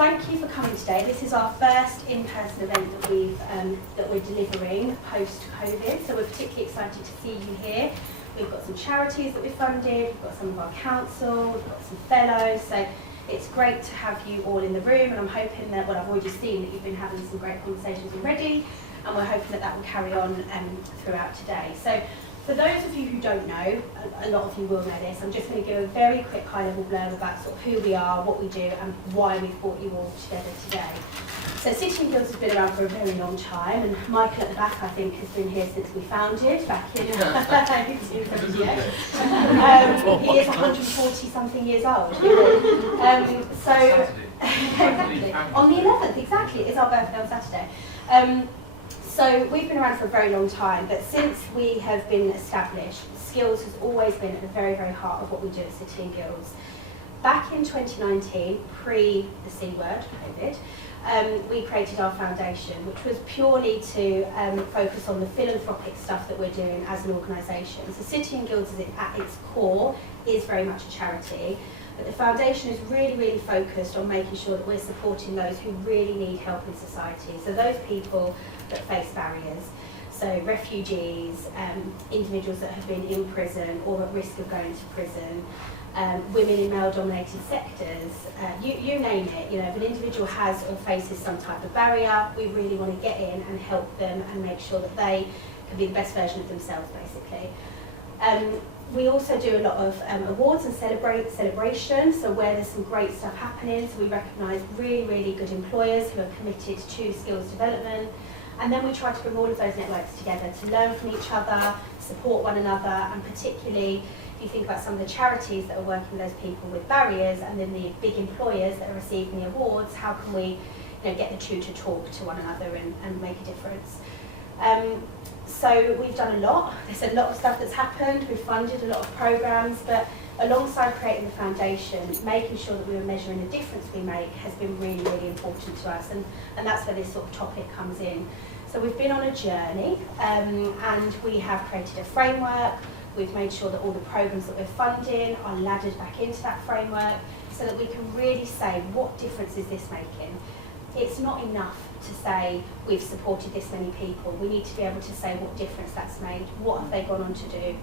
thank you for coming today. This is our first in-person event that we're delivering post-COVID, so we're particularly excited to see you here. We've got some charities that we've funded, we've got some of our council, we've got some fellows, so it's great to have you all in the room, and I'm hoping that, well, I've already seen that you've been having some great conversations already, and we're hoping that that will carry on throughout today. So for those of you who don't know, a lot of you will know this, I'm just going to give a very quick high-level blurb about sort of who we are, what we do, and why we've brought you all together today. So City and Guilds has been around for a very long time, and Michael at the back, I think, has been here since we founded, back in 1978. He is 140-something years old. Exactly. On the 11th, exactly, it's our birthday on Saturday. So we've been around for a very long time, but since we have been established, skills has always been at the very, very heart of what we do at City and Guilds. Back in 2019, pre the C word, COVID, we created our foundation, which was purely to focus on the philanthropic stuff that we're doing as an organisation. So City and Guilds at its core is very much a charity, but the foundation is really, really focused on making sure that we're supporting those who really need help in society. So those people that face barriers, so refugees, individuals that have been in prison or at risk of going to prison, women in male-dominated sectors, you name it. You know, if an individual has or faces some type of barrier, we really want to get in and help them and make sure that they can be the best version of themselves, basically. We also do a lot of awards and celebration, so where there's some great stuff happening, so we recognise really, really good employers who are committed to skills development, and then we try to bring all of those networks together to learn from each other, support one another, and particularly if you think about some of the charities that are working with those people with barriers, and then the big employers that are receiving the awards, how can we get the two to talk to one another and make a difference? So we've done a lot. There's a lot of stuff that's happened. We've funded a lot of programs, but alongside creating the foundation, making sure that we were measuring the difference we make has been really, really important to us, and that's where this sort of topic comes in. So we've been on a journey, and we have created a framework. We've made sure that all the programs that we're funding are laddered back into that framework so that we can really say, what difference is this making? It's not enough to say we've supported this many people. We need to be able to say what difference that's made, what have they gone on to do.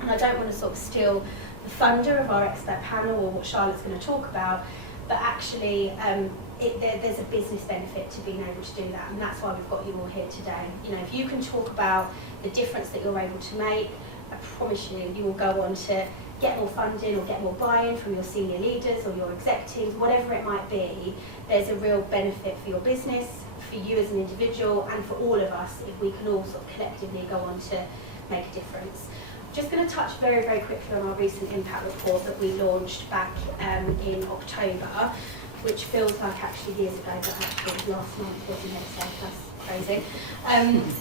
And I don't want to sort of steal the thunder of our expert panel or what Charlotte's going to talk about, but actually there's a business benefit to being able to do that, and that's why we've got you all here today. You know, if you can talk about the difference that you're able to make, I promise you, you will go on to get more funding or get more buy-in from your senior leaders or your exec teams, whatever it might be. There's a real benefit for your business, for you as an individual, and for all of us if we can all sort of collectively go on to make a difference. I'm just going to touch very, very quickly on our recent impact report that we launched back in October, which feels like actually years ago, but actually last month, wasn't it? So that's crazy.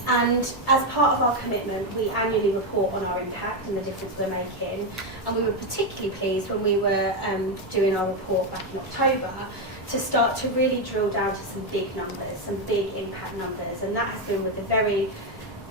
And as part of our commitment, we annually report on our impact and the difference we're making. And we were particularly pleased when we were doing our report back in October to start to really drill down to some big numbers, some big impact numbers. And that has been with the very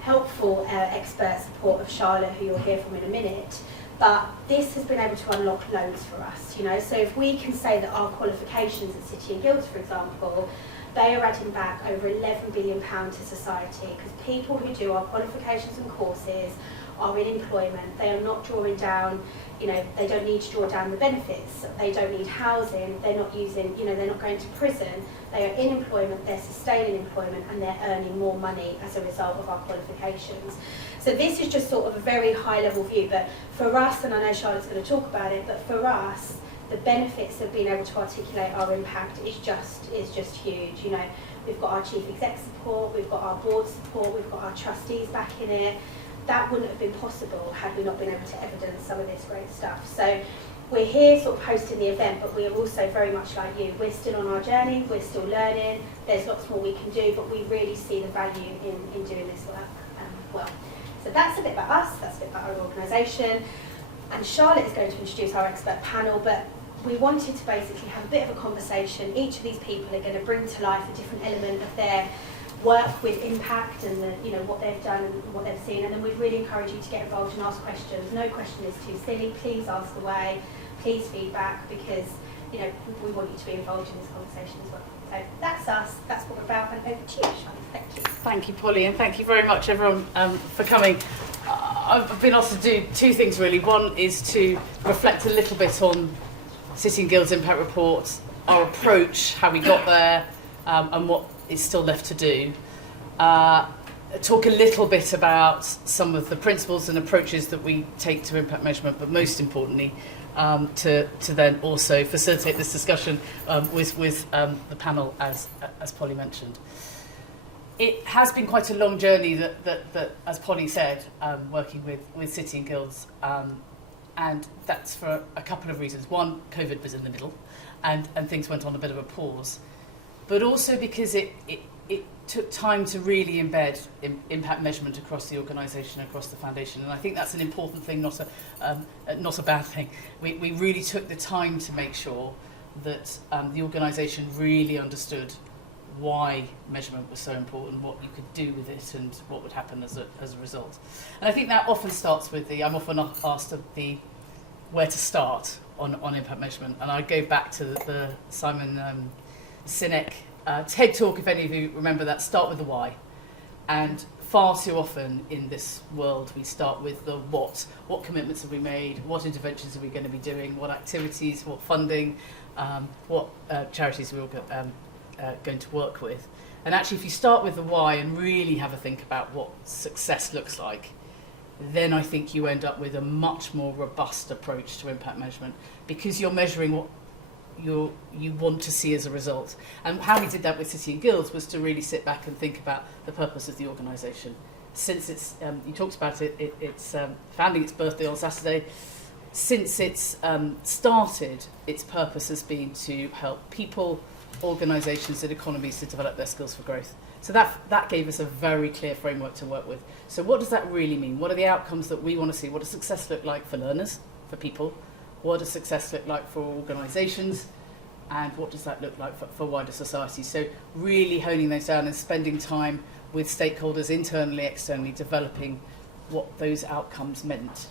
helpful expert support of Charlotte, who you'll hear from in a minute. But this has been able to unlock loads for us, you know. So if we can say that our qualifications at City and Guilds, for example, they are adding back over £11 billion to society, because people who do our qualifications and courses are in employment. They are not drawing down, you know, they don't need to draw down the benefits. They don't need housing. They're not using, you know, they're not going to prison. They are in employment, they're sustaining employment, and they're earning more money as a result of our qualifications. So this is just sort of a very high level view, but for us, and I know Charlotte's going to talk about it, but for us, the benefits of being able to articulate our impact is just huge. You know, we've got our chief exec support, we've got our board support, we've got our trustees back in it. That wouldn't have been possible had we not been able to evidence some of this great stuff. So we're here sort of hosting the event, but we are also very much like you. We're still on our journey, we're still learning, there's lots more we can do, but we really see the value in doing this work well. So that's a bit about us, that's a bit about our organisation. And Charlotte is going to introduce our expert panel, but we wanted to basically have a bit of a conversation. Each of these people are going to bring to life a different element of their work with impact and what they've done and what they've seen, and then we'd really encourage you to get involved and ask questions. No question is too silly. Please ask away, please feedback, because you know, we want you to be involved in this conversation as well. So that's us, that's what we're about, and over to you, Sean. Thank you. Thank you, Polly, and thank you very much, everyone, for coming. I've been asked to do two things, really. One is to reflect a little bit on City and Guilds Impact Report, our approach, how we got there, and what is still left to do. Talk a little bit about some of the principles and approaches that we take to impact measurement, but most importantly, to then also facilitate this discussion with the panel, as Polly mentioned. It has been quite a long journey that as Polly said, working with City and Guilds, and that's for a couple of reasons. One, COVID was in the middle, and things went on a bit of a pause, but also because it took time to really embed impact measurement across the organisation, across the foundation, and I think that's an important thing, not a bad thing. We really took the time to make sure that the organisation really understood why measurement was so important, what you could do with it, and what would happen as a result. And I think that often starts with I'm often asked where to start on impact measurement, and I go back to the Simon Sinek TED Talk, if any of you remember that, start with the why. And far too often in this world we start with the what commitments have we made, what interventions are we going to be doing, what activities, what funding, what charities are we all going to work with. And actually, if you start with the why and really have a think about what success looks like, then I think you end up with a much more robust approach to impact measurement, because you're measuring what you want to see as a result. And how we did that with City and Guilds was to really sit back and think about the purpose of the organisation. Since it's, you talked about it's founding its birthday on Saturday. Since it's started, its purpose has been to help people, organisations and economies to develop their skills for growth. So that gave us a very clear framework to work with. So what does that really mean? What are the outcomes that we want to see? What does success look like for learners, for people? What does success look like for organisations? And what does that look like for wider society? So really honing those down and spending time with stakeholders internally, externally, developing what those outcomes meant.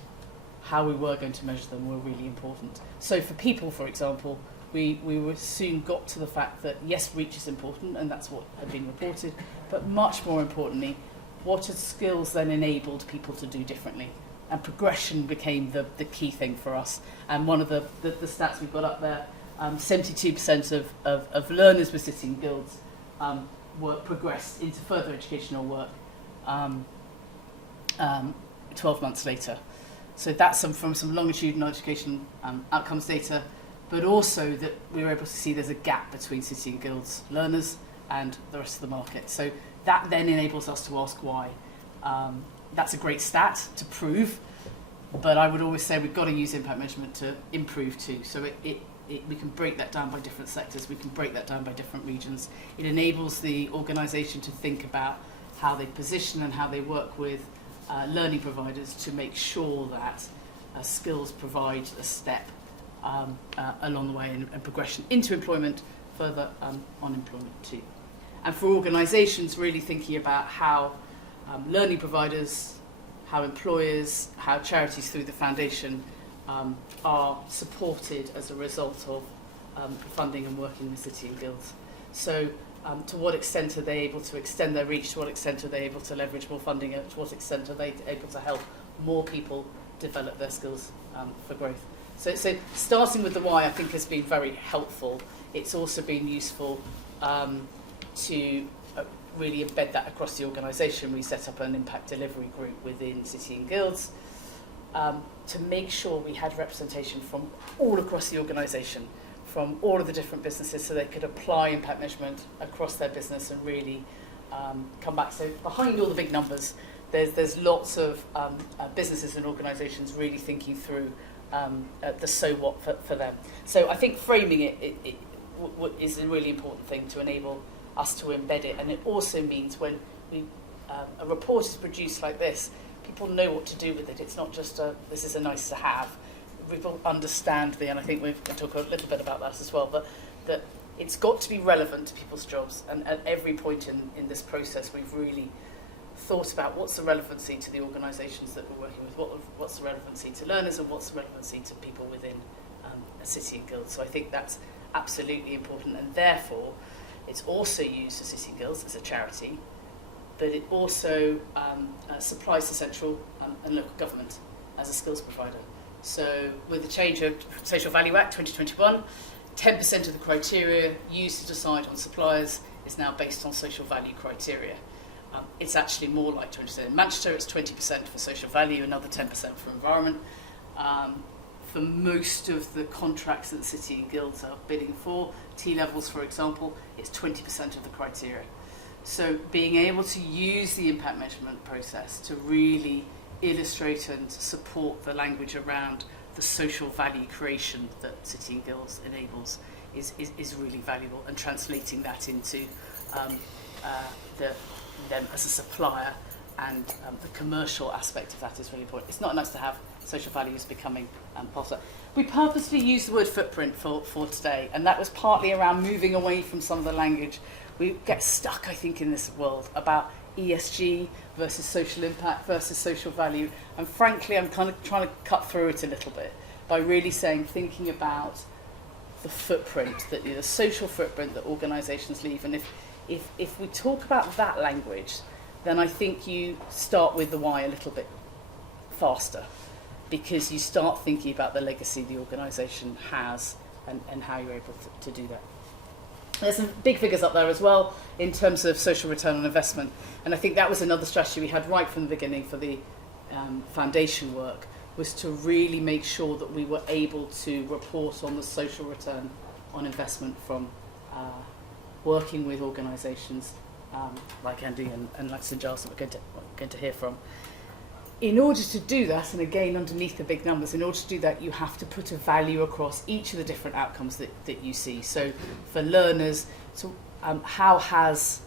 How we were going to measure them were really important. So for people, for example, we soon got to the fact that yes, reach is important, and that's what had been reported, but much more importantly, what are skills then enabled people to do differently? And progression became the key thing for us. And one of the stats we've got up there, 72% of learners with City and Guilds were progressed into further educational work 12 months later. So that's from some longitudinal education outcomes data, but also that we were able to see there's a gap between City and Guilds learners and the rest of the market. So that then enables us to ask why. That's a great stat to prove, but I would always say we've got to use impact measurement to improve too. So we can break that down by different sectors, we can break that down by different regions. It enables the organisation to think about how they position and how they work with learning providers to make sure that skills provide a step along the way and progression into employment, further on employment too. And for organisations, really thinking about how learning providers, how employers, how charities through the foundation are supported as a result of funding and working with City and Guilds. So to what extent are they able to extend their reach, to what extent are they able to leverage more funding, to what extent are they able to help more people develop their skills for growth. So starting with the why I think has been very helpful. It's also been useful to really embed that across the organisation. We set up an impact delivery group within City and Guilds to make sure we had representation from all across the organisation, from all of the different businesses, so they could apply impact measurement across their business and really come back. So behind all the big numbers, there's lots of businesses and organisations really thinking through the so what for them. So I think framing it is a really important thing to enable us to embed it, and it also means when a report is produced like this, people know what to do with it. It's not just this is a nice to have. People understand and I think we're going to talk a little bit about that as well, but that it's got to be relevant to people's jobs, and at every point in this process we've really thought about what's the relevancy to the organisations that we're working with, what's the relevancy to learners, and what's the relevancy to people within City and Guilds. So I think that's absolutely important, and therefore it's also used for City and Guilds as a charity, but it also supplies to central and local government as a skills provider. So with the change of Social Value Act 2021, 10% of the criteria used to decide on suppliers is now based on social value criteria. It's actually more like 20%. In Manchester, it's 20% for social value, another 10% for environment. For most of the contracts that the City and Guilds are bidding for, T-levels, for example, it's 20% of the criteria. So being able to use the impact measurement process to really illustrate and support the language around the social value creation that City and Guilds enables is really valuable, and translating that into them as a supplier and the commercial aspect of that is really important. It's not nice to have social values becoming part of that. We purposely used the word footprint for today, and that was partly around moving away from some of the language. We get stuck, I think, in this world about ESG versus social impact versus social value, and frankly I'm kind of trying to cut through it a little bit by really thinking about the footprint, the social footprint that organisations leave. And if we talk about that language, then I think you start with the why a little bit faster, because you start thinking about the legacy the organisation has and how you're able to do that. There's some big figures up there as well in terms of social return on investment, and I think that was another strategy we had right from the beginning for the foundation work, was to really make sure that we were able to report on the social return on investment from working with organisations like Andy and like St Giles that we're going to hear from. In order to do that, and again underneath the big numbers, in order to do that you have to put a value across each of the different outcomes that you see. So for learners, how has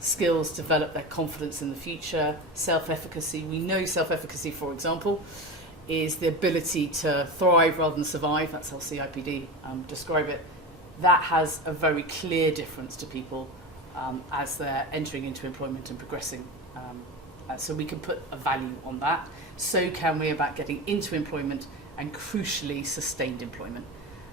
skills developed their confidence in the future? Self-efficacy. We know self-efficacy, for example, is the ability to thrive rather than survive. That's how CIPD describe it. That has a very clear difference to people as they're entering into employment and progressing. So we can put a value on that. So can we about getting into employment and, crucially, sustained employment.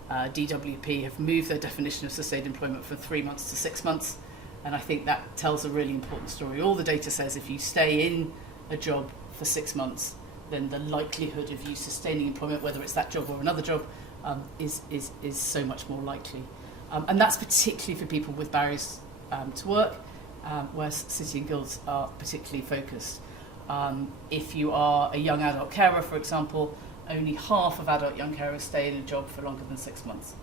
DWP have moved their definition of sustained employment from 3 months to 6 months, and I think that tells a really important story. All the data says if you stay in a job for 6 months, then the likelihood of you sustaining employment, whether it's that job or another job, is so much more likely. And that's particularly for people with barriers to work, where City and Guilds are particularly focused. If you are a young adult carer, for example, only half of adult young carers stay in a job for longer than 6 months.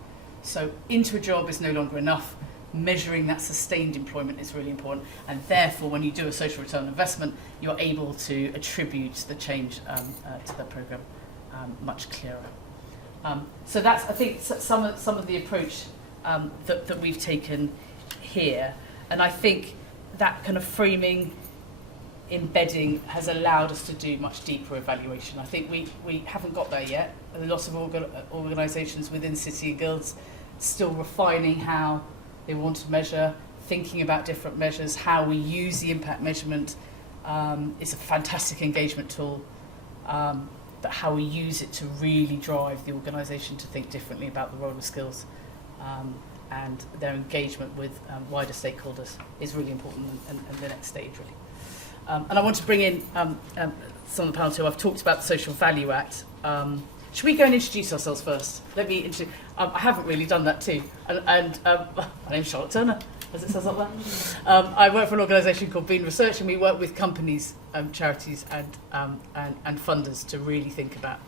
So into a job is no longer enough. Measuring that sustained employment is really important, and therefore when you do a social return on investment, you're able to attribute the change to the programme much clearer. So that's, I think, some of the approach that we've taken here, and I think that kind of framing, embedding has allowed us to do much deeper evaluation. I think we haven't got there yet. A lot of organisations within City and Guilds still refining how they want to measure, thinking about different measures, how we use the impact measurement. It's a fantastic engagement tool, but how we use it to really drive the organisation to think differently about the role of skills and their engagement with wider stakeholders is really important, and the next stage really. And I want to bring in some of the panel too. I've talked about the Social Value Act. Should we go and introduce ourselves first? Let me introduce. I haven't really done that too. And my name's Charlotte Turner, as it says up there. I work for an organisation called Bean Research, and we work with companies, charities, and funders to really think about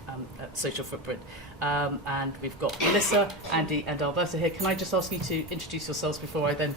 social footprint. And we've got Melissa, Andy, and Alberta here. Can I just ask you to introduce yourselves before I then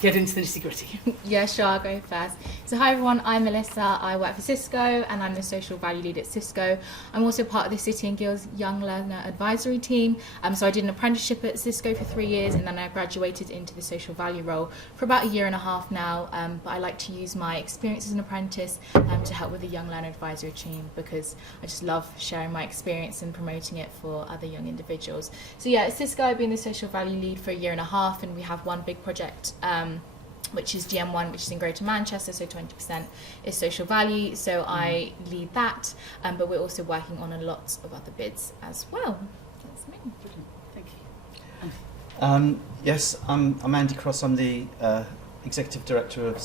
get into the nitty-gritty? Yeah, sure, I'll go first. So hi everyone, I'm Melissa, I work for Cisco and I'm the social value lead at Cisco. I'm also part of the City and Guilds Young Learner Advisory team. So I did an apprenticeship at Cisco for 3 years, and then I graduated into the social value role for about 1.5 years now. But I like to use my experience as an apprentice to help with the Young Learner Advisory team, because I just love sharing my experience and promoting it for other young individuals. So yeah, at Cisco I've been the social value lead for 1.5 years, and we have one big project which is GM1, which is in Greater Manchester, so 20% is social value, so I lead that, but we're also working on a lot of other bids as well. That's me. Thank you. Yes, I'm Andy Cross. I'm the Executive Director of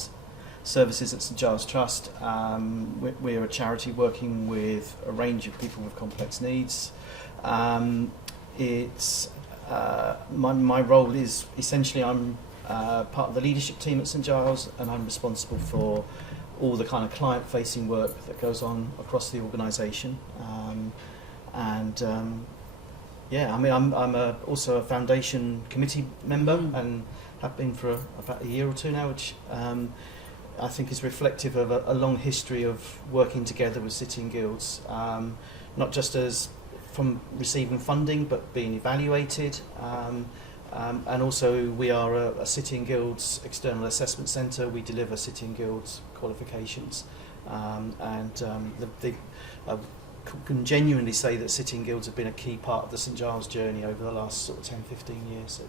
Services at St Giles Trust. We're a charity working with a range of people with complex needs. My role is essentially I'm part of the leadership team at St Giles, and I'm responsible for all the kind of client-facing work that goes on across the organisation. I'm also a foundation committee member and have been for about a year or two now, which I think is reflective of a long history of working together with City and Guilds, not just as from receiving funding but being evaluated. And also we are a City and Guilds external assessment centre. We deliver City and Guilds qualifications, can genuinely say that City and Guilds have been a key part of the St Giles journey over the last sort of 10-15 years.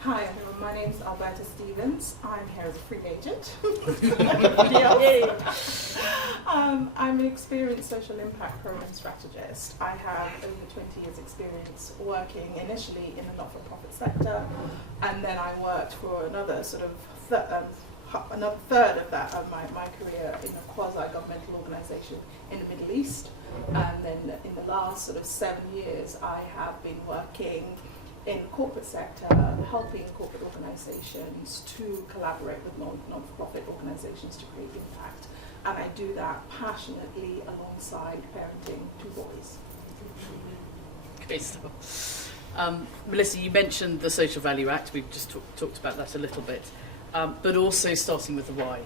Hi everyone, my name is Alberta Stevens. I'm here as a free agent. Everybody else. I'm an experienced social impact program strategist. I have over 20 years experience working initially in the not-for-profit sector, and then I worked for another sort of another third of that of my career in a quasi-governmental organisation in the Middle East. And then in the last sort of 7 years I have been working in the corporate sector, helping corporate organisations to collaborate with non-profit organisations to create impact. And I do that passionately alongside parenting 2 boys. Great stuff. Melissa, you mentioned the Social Value Act. We've just talked about that a little bit. But also starting with the why,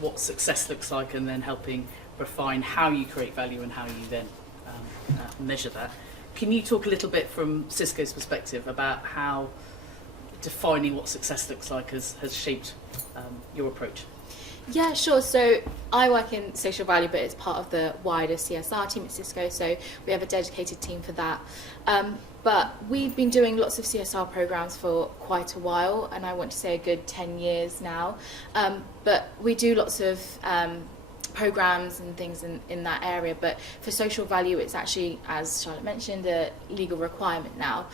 what success looks like, and then helping refine how you create value and how you then measure that. Can you talk a little bit from Cisco's perspective about how defining what success looks like has shaped your approach? Yeah, sure. So I work in social value, but it's part of the wider CSR team at Cisco, so we have a dedicated team for that. But we've been doing lots of CSR programs for quite a while, and I want to say a good 10 years now. But we do lots of programs and things in that area, but for social value it's actually, as Charlotte mentioned, a legal requirement now.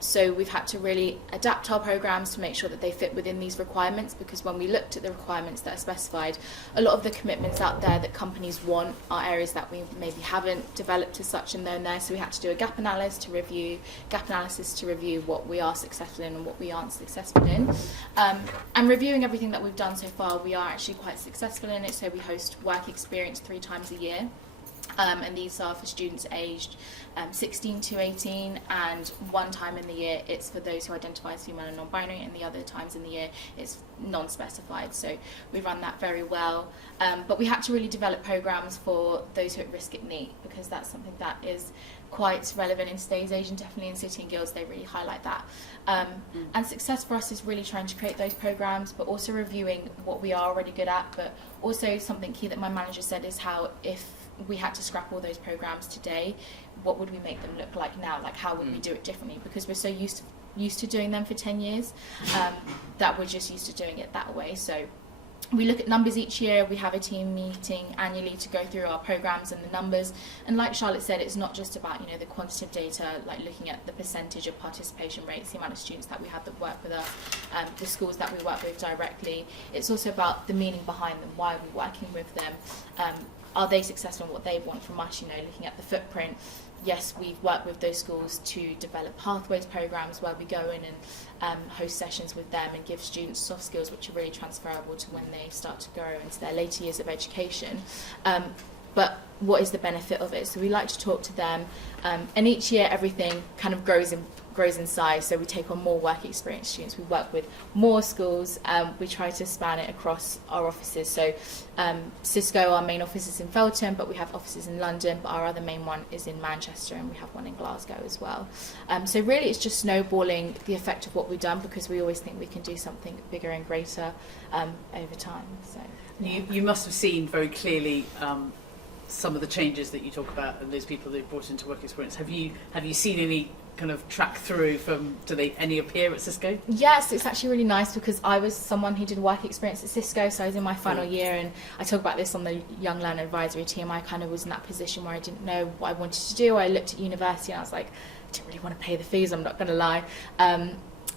So we've had to really adapt our programs to make sure that they fit within these requirements, because when we looked at the requirements that are specified, a lot of the commitments out there that companies want are areas that we maybe haven't developed as such, and they're in there. So we had to do a gap analysis to review what we are successful in and what we aren't successful in. And reviewing everything that we've done so far, we are actually quite successful in it. So we host work experience 3 times a year, and these are for students aged 16 to 18, and 1 time in the year it's for those who identify as female and non-binary, and the other times in the year it's non-specified. So we run that very well, but we had to really develop programs for those who are at risk at NEET, because that's something that is quite relevant in today's age, and definitely in City and Guilds they really highlight that. And success for us is really trying to create those programs, but also reviewing what we are already good at. But also something key that my manager said is how, if we had to scrap all those programs today, what would we make them look like now? Like, how would we do it differently? Because we're so used to doing them for 10 years that we're just used to doing it that way. So we look at numbers each year. We have a team meeting annually to go through our programs and the numbers. And like Charlotte said, it's not just about, you know, the quantitative data, like looking at the percentage of participation rates, the amount of students that we have that work with us, the schools that we work with directly. It's also about the meaning behind them. Why are we working with them? Are they successful in what they want from us? You know, looking at the footprint. Yes, we've worked with those schools to develop pathways programs where we go in and host sessions with them and give students soft skills which are really transferable to when they start to grow into their later years of education. But what is the benefit of it? So we like to talk to them, and each year everything kind of grows in size. So we take on more work experience students. We work with more schools. We try to span it across our offices. So Cisco, our main office is in Felton, but we have offices in London, but our other main one is in Manchester, and we have one in Glasgow as well. So really it's just snowballing the effect of what we've done, because we always think we can do something bigger and greater over time. So You must have seen very clearly some of the changes that you talk about and those people that you've brought into work experience, have you seen any kind of track through from, do they any appear at Cisco? Yes, it's actually really nice because I was someone who did work experience at Cisco, so I was in my final year, and I talk about this on the Young Learner Advisory team. I kind of was in that position where I didn't know what I wanted to do. I looked at university and I was like, I didn't really want to pay the fees, I'm not going to lie.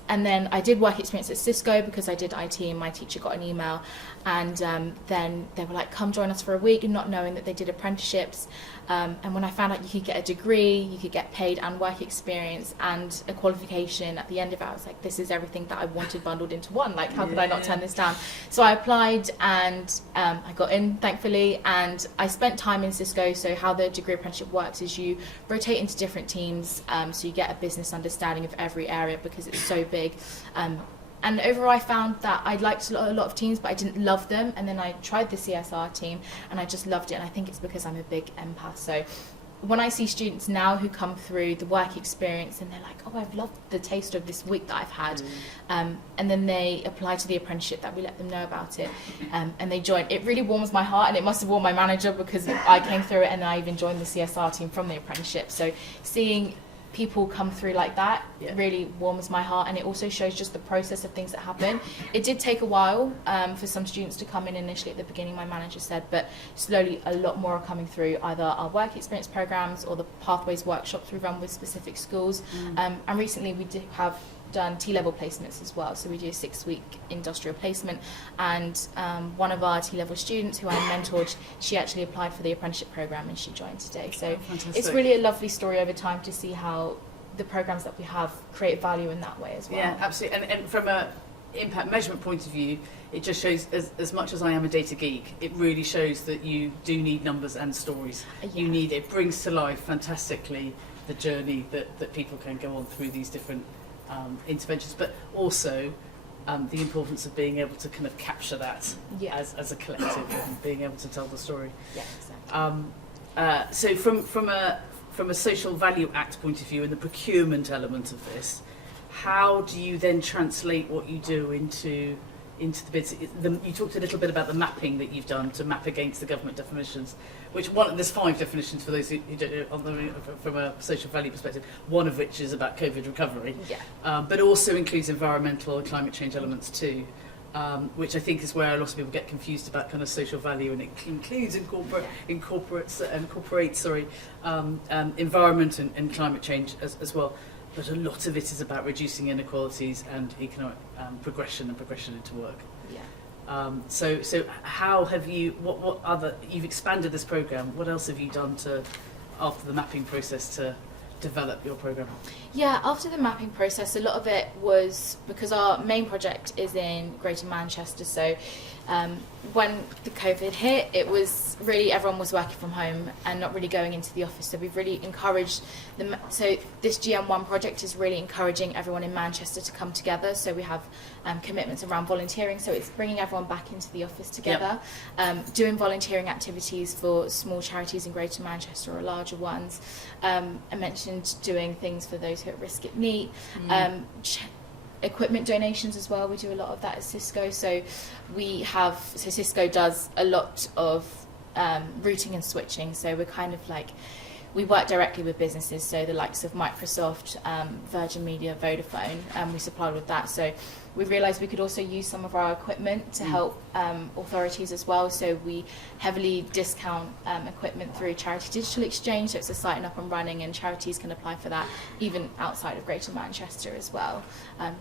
And then I did work experience at Cisco because I did IT, and my teacher got an email, and then they were like, come join us for a week, not knowing that they did apprenticeships. And when I found out you could get a degree, you could get paid and work experience and a qualification at the end of it, I was like, this is everything that I wanted bundled into one. Like, how could I not turn this down? So I applied, and I got in, thankfully, and I spent time in Cisco. So how the degree apprenticeship works is you rotate into different teams, so you get a business understanding of every area because it's so big. And overall I found that I liked a lot of teams, but I didn't love them. And then I tried the CSR team and I just loved it. And I think it's because I'm a big empath. So when I see students now who come through the work experience and they're like, oh, I've loved the taste of this week that I've had. And then they apply to the apprenticeship that we let them know about it. And they join. It really warms my heart, and it must have warmed my manager because I came through it and I even joined the CSR team from the apprenticeship. So seeing people come through like that really warms my heart, and it also shows just the process of things that happen. It did take a while for some students to come in initially at the beginning, my manager said, but slowly a lot more are coming through either our work experience programs or the pathways workshops we run with specific schools. And recently we did have done T-level placements as well, so we do a 6-week industrial placement, and one of our T-level students who I mentored, she actually applied for the apprenticeship program and she joined today. So it's really a lovely story over time to see how the programs that we have create value in that way as well. Yeah, absolutely. And from a impact measurement point of view, it just shows, as much as I am a data geek, it really shows that you do need numbers and stories. You need, it brings to life fantastically the journey that people can go on through these different interventions, but also the importance of being able to kind of capture that as a collective and being able to tell the story. Yeah, exactly. So from a Social Value Act point of view and the procurement element of this, how do you then translate what you do into the bids? You talked a little bit about the mapping that you've done to map against the government definitions, which there's 5 definitions for those who don't know from a social value perspective, one of which is about COVID recovery, but also includes environmental and climate change elements too, which I think is where a lot of people get confused about kind of social value, and it includes incorporates environment and climate change as well. But a lot of it is about reducing inequalities and economic progression into work. So how have you, what other, you've expanded this programme, what else have you done after the mapping process to develop your programme? Yeah, after the mapping process, a lot of it was because our main project is in Greater Manchester, so when the COVID hit, it was really, everyone was working from home and not really going into the office, so we've really encouraged them. So this GM1 project is really encouraging everyone in Manchester to come together, so we have commitments around volunteering, so it's bringing everyone back into the office together, doing volunteering activities for small charities in Greater Manchester or larger ones. I mentioned doing things for those who are at risk at NEAT, equipment donations as well. We do a lot of that at Cisco. So Cisco does a lot of routing and switching. So we're kind of like, we work directly with businesses, so the likes of Microsoft, Virgin Media, Vodafone, we supply with that. So we realised we could also use some of our equipment to help authorities as well. So we heavily discount equipment through Charity Digital Exchange, so it's a site up and running, and charities can apply for that even outside of Greater Manchester as well.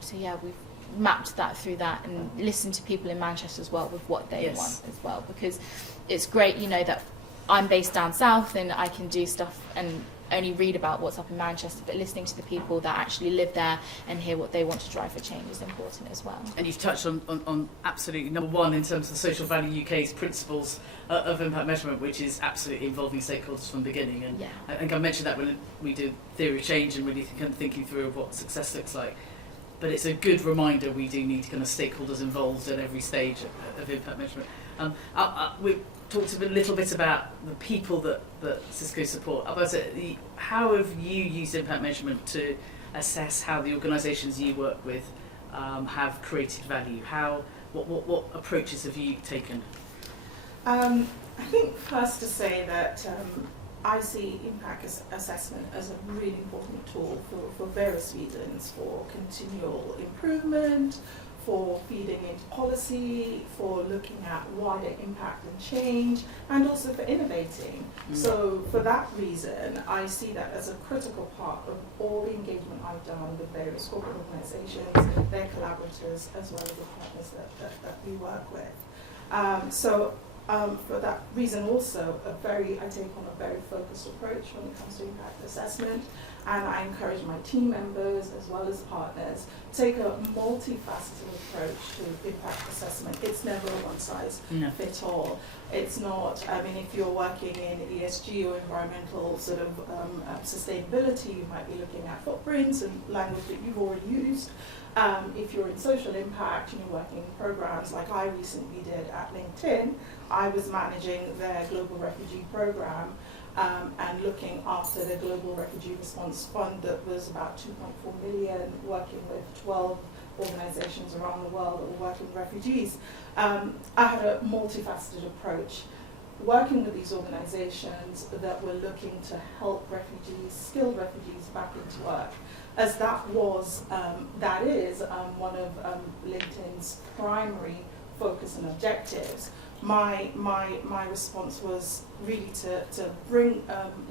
So yeah, we've mapped that through that and listened to people in Manchester as well with what they want as well, because it's great, you know, that I'm based down south and I can do stuff and only read about what's up in Manchester, but listening to the people that actually live there and hear what they want to drive for change is important as well. And you've touched on absolutely number one in terms of the Social Value UK's principles of impact measurement, which is absolutely involving stakeholders from the beginning. And I think I mentioned that when we do theory of change and really kind of thinking through what success looks like. But it's a good reminder we do need kind of stakeholders involved at every stage of impact measurement. We talked a little bit about the people that Cisco support. Alberta, how have you used impact measurement to assess how the organisations you work with have created value? What approaches have you taken? I think first to say that I see impact assessment as a really important tool for various reasons, for continual improvement, for feeding into policy, for looking at wider impact and change, and also for innovating. So for that reason, I see that as a critical part of all the engagement I've done with various corporate organisations, their collaborators, as well as the partners that we work with. For that reason also, I take on a very focused approach when it comes to impact assessment, and I encourage my team members as well as partners to take a multifaceted approach to impact assessment. It's never a one-size-fits-all. It's not, I mean, if you're working in ESG or environmental sort of sustainability, you might be looking at footprints and language that you've already used. If you're in social impact and you're working in programs like I recently did at LinkedIn, I was managing their Global Refugee Program and looking after the Global Refugee Response Fund that was about 2.4 million, working with 12 organizations around the world that were working with refugees. I had a multifaceted approach, working with these organizations that were looking to help refugees, skilled refugees, back into work, as that is one of LinkedIn's primary focus and objectives. My response was really to bring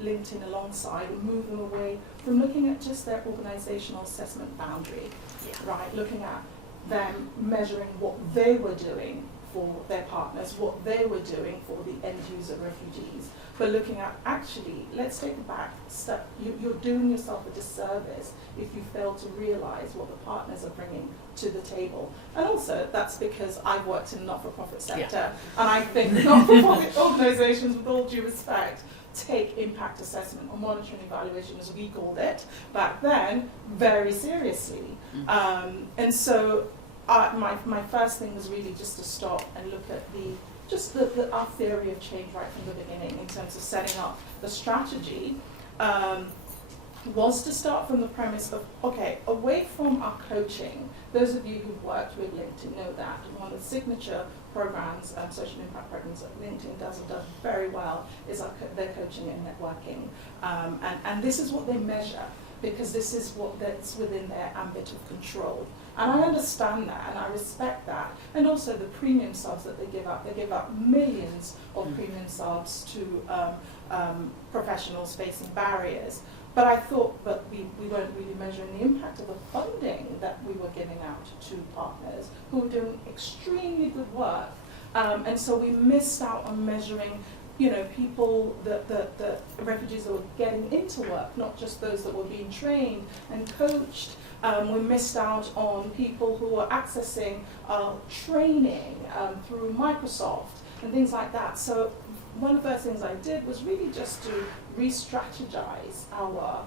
LinkedIn alongside and move them away from looking at just their organizational assessment boundary, right? Looking at them measuring what they were doing for their partners, what they were doing for the end user refugees, but looking at actually, let's take a back step. You're doing yourself a disservice if you fail to realize what the partners are bringing to the table. And also, that's because I've worked in the not-for-profit sector, and I think not-for-profit organizations, with all due respect, take impact assessment or monitoring evaluation, as we called it back then, very seriously. And so my first thing was really just to stop and look at our theory of change right from the beginning in terms of setting up the strategy. Was to start from the premise of, okay, away from our coaching, those of you who've worked with LinkedIn know that one of the signature programs, social impact programs that LinkedIn does very well is their coaching and networking. And this is what they measure, because this is that's within their ambit of control. And I understand that, and I respect that. And also the premium subs that they give out millions of premium subs to professionals facing barriers. But I thought that we weren't really measuring the impact of the funding that we were giving out to partners who were doing extremely good work. And so we missed out on measuring, people, the refugees that were getting into work, not just those that were being trained and coached. We missed out on people who were accessing training through Microsoft and things like that. So one of the first things I did was really just to re-strategize our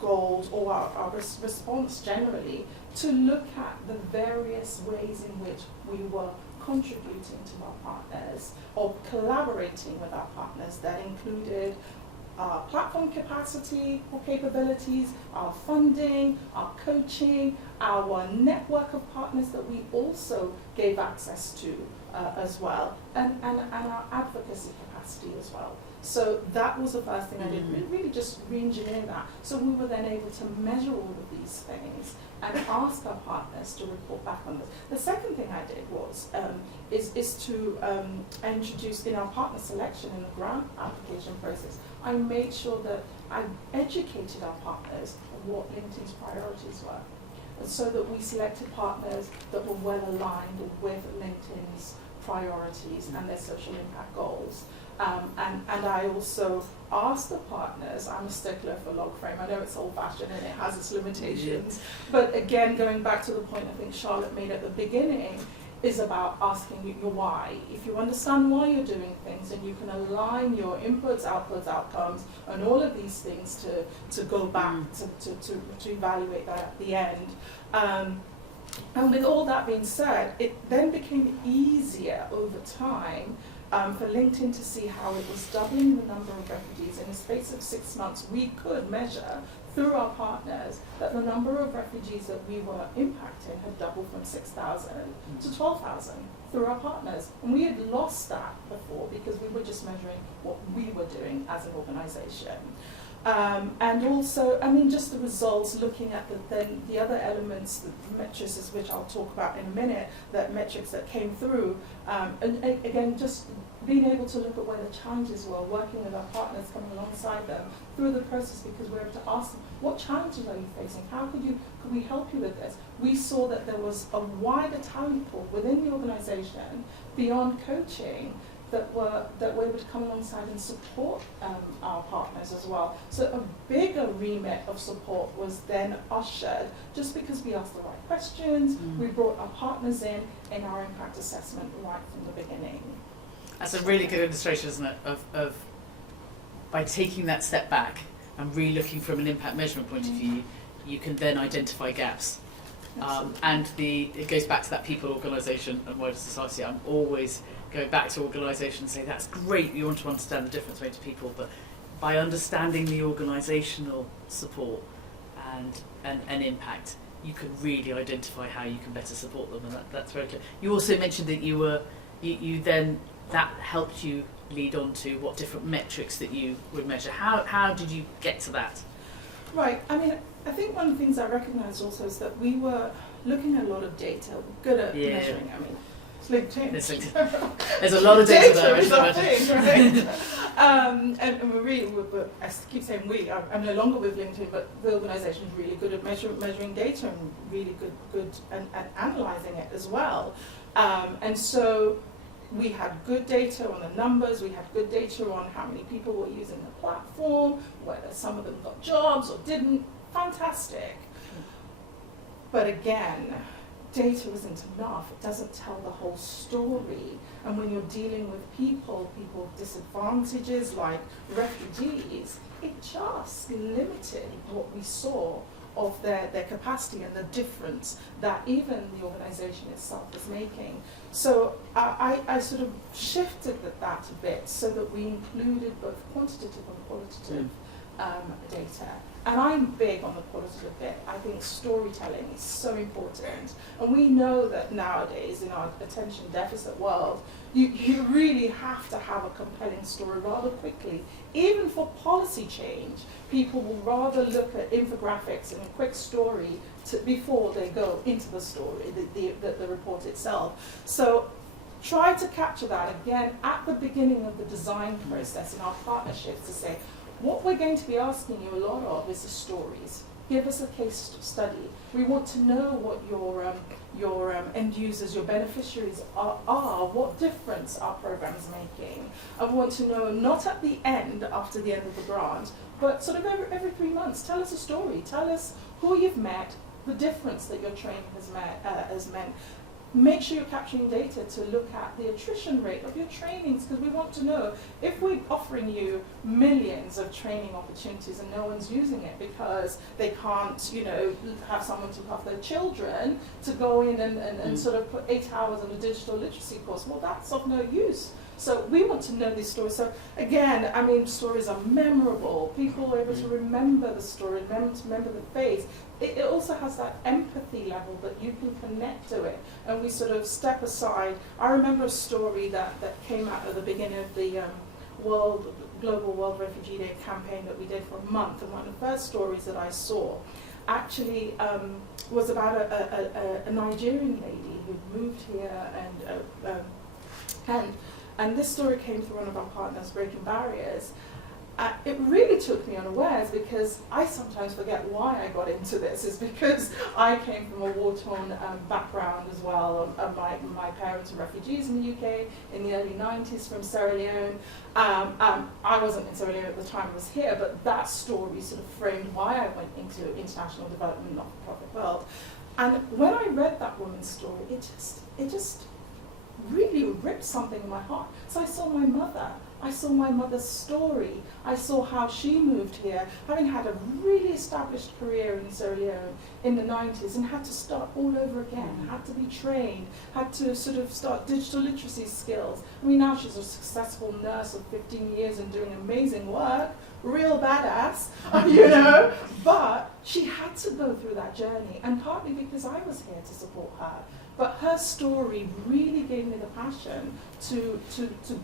goals or our response generally, to look at the various ways in which we were contributing to our partners or collaborating with our partners. That included our platform capacity or capabilities, our funding, our coaching, our network of partners that we also gave access to as well, and our advocacy capacity as well. So that was the first thing I did, really just re-engineer that. So we were then able to measure all of these things and ask our partners to report back on this. The second thing I did was is to introduce in our partner selection in the grant application process. I made sure that I educated our partners on what LinkedIn's priorities were, and so that we selected partners that were well aligned with LinkedIn's priorities and their social impact goals. And I also asked the partners, I'm a stickler for log frame, I know it's old fashioned and it has its limitations, but again, going back to the point I think Charlotte made at the beginning, is about asking your why. If you understand why you're doing things and you can align your inputs, outputs, outcomes, and all of these things to go back to evaluate that at the end. And with all that being said, it then became easier over time for LinkedIn to see how it was doubling the number of refugees. In the space of 6 months, we could measure through our partners that the number of refugees that we were impacting had doubled from 6,000 to 12,000 through our partners. And we had lost that before because we were just measuring what we were doing as an organisation. And also, I mean, just the results, looking at the other elements, the metrics, which I'll talk about in a minute, that metrics that came through. And again, just being able to look at where the challenges were, working with our partners, coming alongside them through the process, because we're able to ask them, what challenges are you facing? How could we help you with this? We saw that there was a wider talent pool within the organisation beyond coaching that were able to come alongside and support our partners as well. So a bigger remit of support was then ushered, just because we asked the right questions, we brought our partners in our impact assessment right from the beginning. That's a really good illustration, isn't it, of by taking that step back and really looking from an impact measurement point of view, you can then identify gaps. And it goes back to that people, organisation and wider society. I'm always going back to organisation and say, that's great, you want to understand the difference between people, but by understanding the organisational support and impact, you can really identify how you can better support them, and that's very clear. You also mentioned that you then, that helped you lead on to what different metrics that you would measure. How did you get to that? Right, I mean, I think one of the things I recognised also is that we were looking at a lot of data, good at measuring. I mean, it's LinkedIn. There's a lot of data there. Is our thing, right? And we're, I keep saying I'm no longer with LinkedIn, but the organisation is really good at measuring data and really good at analysing it as well. And so we had good data on the numbers, we had good data on how many people were using the platform, whether some of them got jobs or didn't. Fantastic. But again, data isn't enough. It doesn't tell the whole story. And when you're dealing with people with disadvantages like refugees, it just limited what we saw of their capacity and the difference that even the organisation itself is making. So I sort of shifted that a bit so that we included both quantitative and qualitative data. And I'm big on the qualitative bit. I think storytelling is so important. And we know that nowadays, in our attention deficit world, you really have to have a compelling story rather quickly. Even for policy change, people will rather look at infographics and a quick story before they go into the story, the report itself. So try to capture that again at the beginning of the design process in our partnerships to say, what we're going to be asking you a lot of is the stories. Give us a case study. We want to know what your end users, your beneficiaries are, what difference our program is making. I want to know, not at the end, after the end of the grant, but sort of every 3 months, tell us a story. Tell us who you've met, the difference that your training has meant. Make sure you're capturing data to look at the attrition rate of your trainings, because we want to know if we're offering you millions of training opportunities and no one's using it because they can't, have someone to look after their children, to go in and sort of put 8 hours on a digital literacy course. Well, that's of no use. So we want to know these stories. So again, I mean, stories are memorable. People are able to remember the story, remember the face. It also has that empathy level that you can connect to it. And we sort of step aside. I remember a story that came out at the beginning of the Global World Refugee Day campaign that we did for a month. And one of the first stories that I saw actually was about a Nigerian lady who moved here and this story came through one of our partners, Breaking Barriers. It really took me unawares, because I sometimes forget why I got into this. Is because I came from a war-torn background as well. My parents were refugees in the UK in the early 90s from Sierra Leone. I wasn't in Sierra Leone at the time I was here, but that story sort of framed why I went into international development, not-for-profit world. And when I read that woman's story, it just really ripped something in my heart. So I saw my mother. I saw my mother's story. I saw how she moved here, having had a really established career in Sierra Leone in the 90s, and had to start all over again, had to be trained, had to sort of start digital literacy skills. I mean, now she's a successful nurse of 15 years and doing amazing work, real badass, but she had to go through that journey, and partly because I was here to support her. But her story really gave me the passion to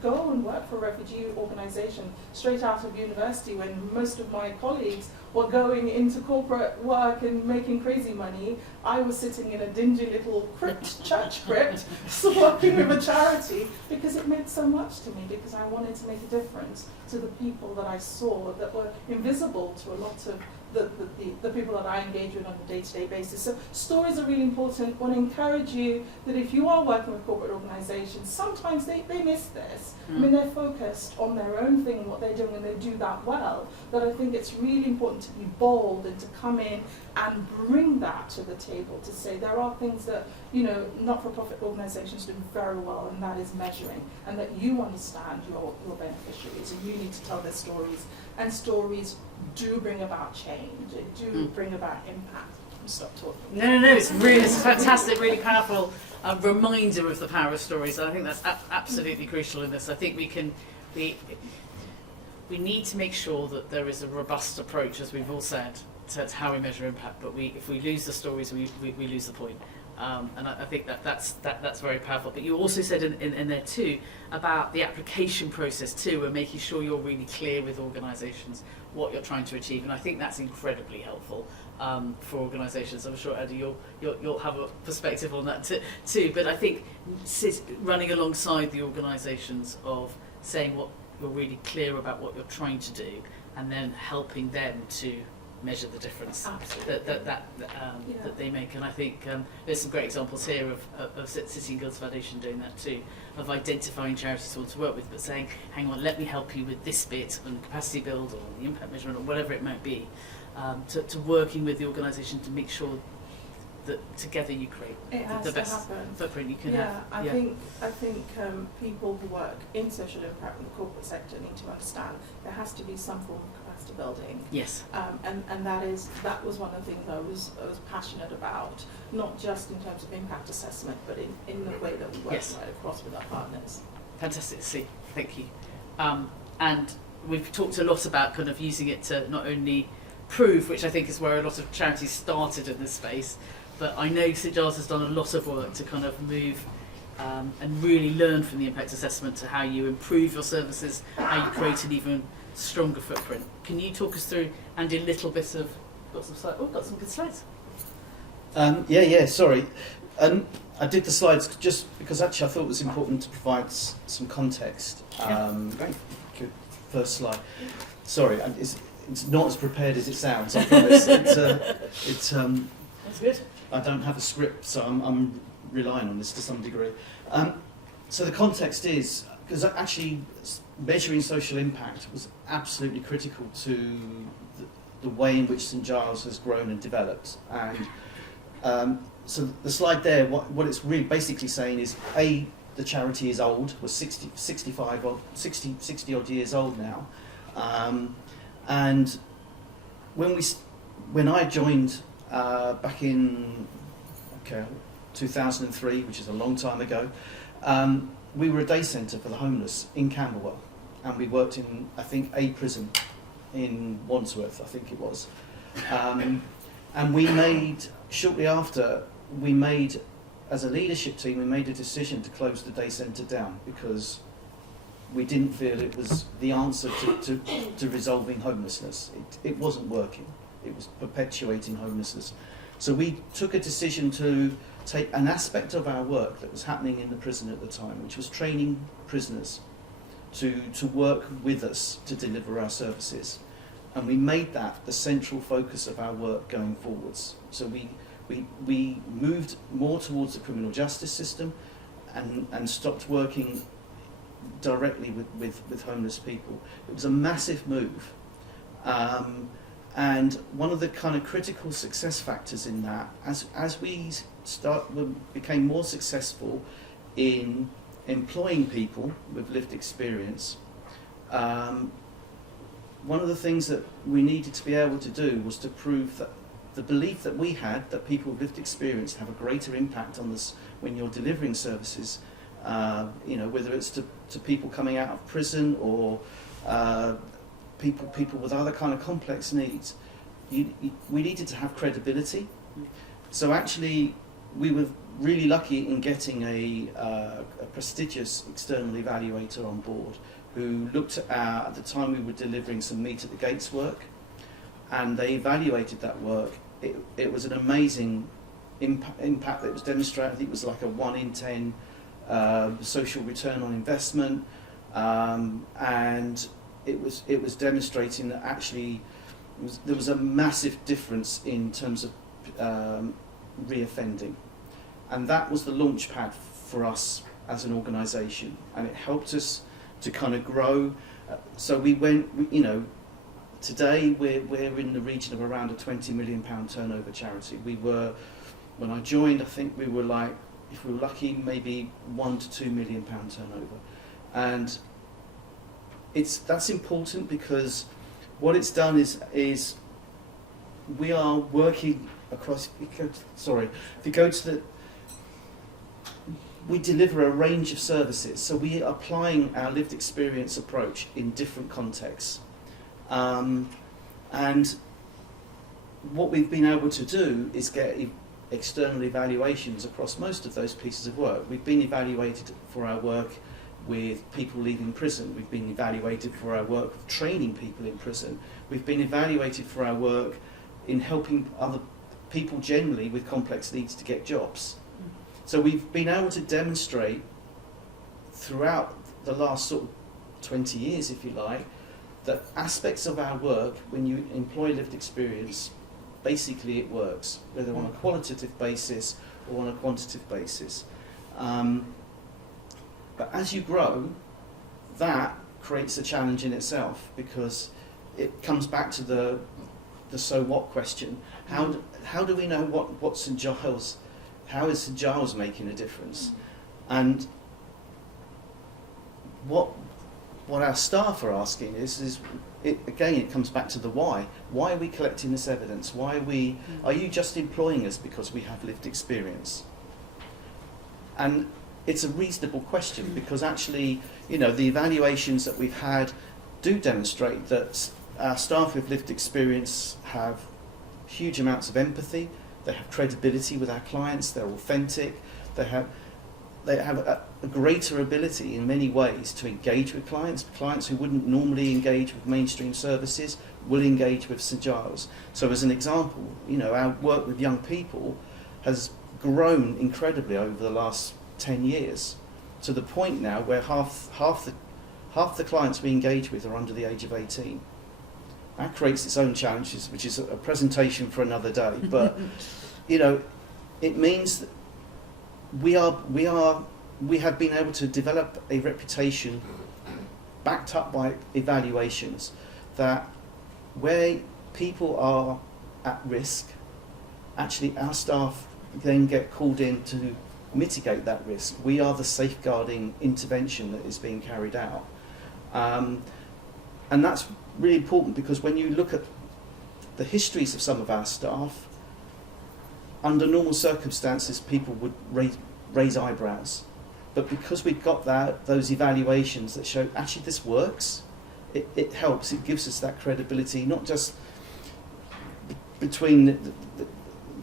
go and work for a refugee organisation straight out of university, when most of my colleagues were going into corporate work and making crazy money. I was sitting in a dingy little crypt, church crypt, working with a charity, because it meant so much to me, because I wanted to make a difference to the people that I saw that were invisible to a lot of the people that I engage with on a day-to-day basis. So stories are really important. I want to encourage you that if you are working with corporate organisations, sometimes they miss this. I mean, they're focused on their own thing and what they're doing, and they do that well. But I think it's really important to be bold and to come in and bring that to the table, to say there are things that, you know, not-for-profit organisations do very well, and that is measuring, and that you understand your beneficiaries, and you need to tell their stories. And stories do bring about change. They do bring about impact. Stop talking. No, it's a fantastic, really powerful reminder of the power of stories. And I think that's absolutely crucial in this. I think we need to make sure that there is a robust approach, as we've all said, to how we measure impact. But if we lose the stories, we lose the point. And I think that's very powerful. But you also said in there too about the application process too, and making sure you're really clear with organisations what you're trying to achieve. And I think that's incredibly helpful for organisations. I'm sure, Eddie, you'll have a perspective on that too. But I think running alongside the organisations of saying what you're really clear about what you're trying to do, and then helping them to measure the difference that they make. And I think there's some great examples here of City and Guilds Foundation doing that too, of identifying charities you want to work with, but saying, hang on, let me help you with this bit on capacity build or the impact measurement or whatever it might be, to working with the organisation to make sure that together you create the best footprint you can have. I think people who work in social impact in the corporate sector need to understand there has to be some form of capacity building. Yes. And that was one of the things I was passionate about, not just in terms of impact assessment, but in the way that we work right across with our partners. Fantastic to see. Thank you. And we've talked a lot about kind of using it to not only prove, which I think is where a lot of charities started in this space, but I know St Giles has done a lot of work to kind of move and really learn from the impact assessment to how you improve your services, how you create an even stronger footprint. Can you talk us through, Andy, a little bit of, got some good slides. Sorry. I did the slides just because actually I thought it was important to provide some context. Great. Good. First slide. Sorry, it's not as prepared as it sounds, I promise. That's good. I don't have a script, so I'm relying on this to some degree. So the context is, because actually measuring social impact was absolutely critical to the way in which St Giles has grown and developed. And so the slide there, what it's really basically saying is, A, the charity is old, was 60 odd years old now. And when I joined back in 2003, which is a long time ago, we were a day centre for the homeless in Camberwell, and we worked in, I think, a prison in Wandsworth, I think it was. And we made, shortly after, as a leadership team, we made a decision to close the day centre down because we didn't feel it was the answer to resolving homelessness. It wasn't working. It was perpetuating homelessness. So we took a decision to take an aspect of our work that was happening in the prison at the time, which was training prisoners to work with us to deliver our services. And we made that the central focus of our work going forwards. So we moved more towards the criminal justice system and stopped working directly with homeless people. It was a massive move. And one of the kind of critical success factors in that, as we became more successful in employing people with lived experience, one of the things that we needed to be able to do was to prove that the belief that we had that people with lived experience have a greater impact on this when you're delivering services, whether it's to people coming out of prison or people with other kind of complex needs, we needed to have credibility. So actually, we were really lucky in getting a prestigious external evaluator on board who looked at the time we were delivering some Meet at the Gates work, and they evaluated that work. It was an amazing impact that was demonstrated. I think it was like a 1 in 10 social return on investment, and it was demonstrating that actually there was a massive difference in terms of reoffending, and that was the launch pad for us as an organisation, and it helped us to kind of grow. So we went, you know, today we're in the region of around a £20 million turnover charity. We were, when I joined, I think we were like, if we were lucky, maybe £1 to £2 million turnover, and that's important because what it's done is we are working across. If you go to the, we deliver a range of services, so we are applying our lived experience approach in different contexts, and what we've been able to do is get external evaluations across most of those pieces of work. We've been evaluated for our work with people leaving prison. We've been evaluated for our work with training people in prison. We've been evaluated for our work in helping other people generally with complex needs to get jobs. So we've been able to demonstrate throughout the last sort of 20 years, if you like, that aspects of our work, when you employ lived experience, basically it works, whether on a qualitative basis or on a quantitative basis. But as you grow, that creates a challenge in itself, because it comes back to the so what question. How do we know what St Giles, how is St Giles making a difference? And what our staff are asking is it comes back to the why. Why are we collecting this evidence? Are you just employing us because we have lived experience? And it's a reasonable question, because actually, you know, the evaluations that we've had do demonstrate that our staff with lived experience have huge amounts of empathy, they have credibility with our clients, they're authentic, they have a greater ability in many ways to engage with clients who wouldn't normally engage with mainstream services will engage with St Giles. So as an example, you know, our work with young people has grown incredibly over the last 10 years, to the point now where half the clients we engage with are under the age of 18. That creates its own challenges, which is a presentation for another day. But you know, it means that we have been able to develop a reputation backed up by evaluations that where people are at risk, actually our staff then get called in to mitigate that risk. We are the safeguarding intervention that is being carried out. And that's really important, because when you look at the histories of some of our staff, under normal circumstances people would raise eyebrows. But because we've got those evaluations that show actually this works, it helps, it gives us that credibility, not just between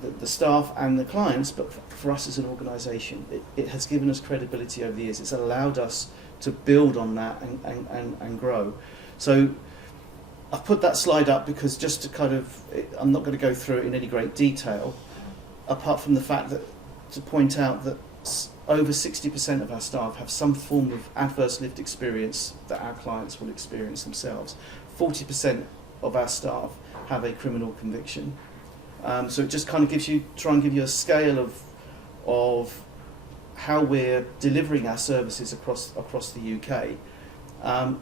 the staff and the clients, but for us as an organisation. It has given us credibility over the years. It's allowed us to build on that and grow. So I've put that slide up because just to kind of, I'm not going to go through it in any great detail, apart from the fact that, to point out that over 60% of our staff have some form of adverse lived experience that our clients will experience themselves. 40% of our staff have a criminal conviction. So it just kind of try and give you a scale of how we're delivering our services across the UK.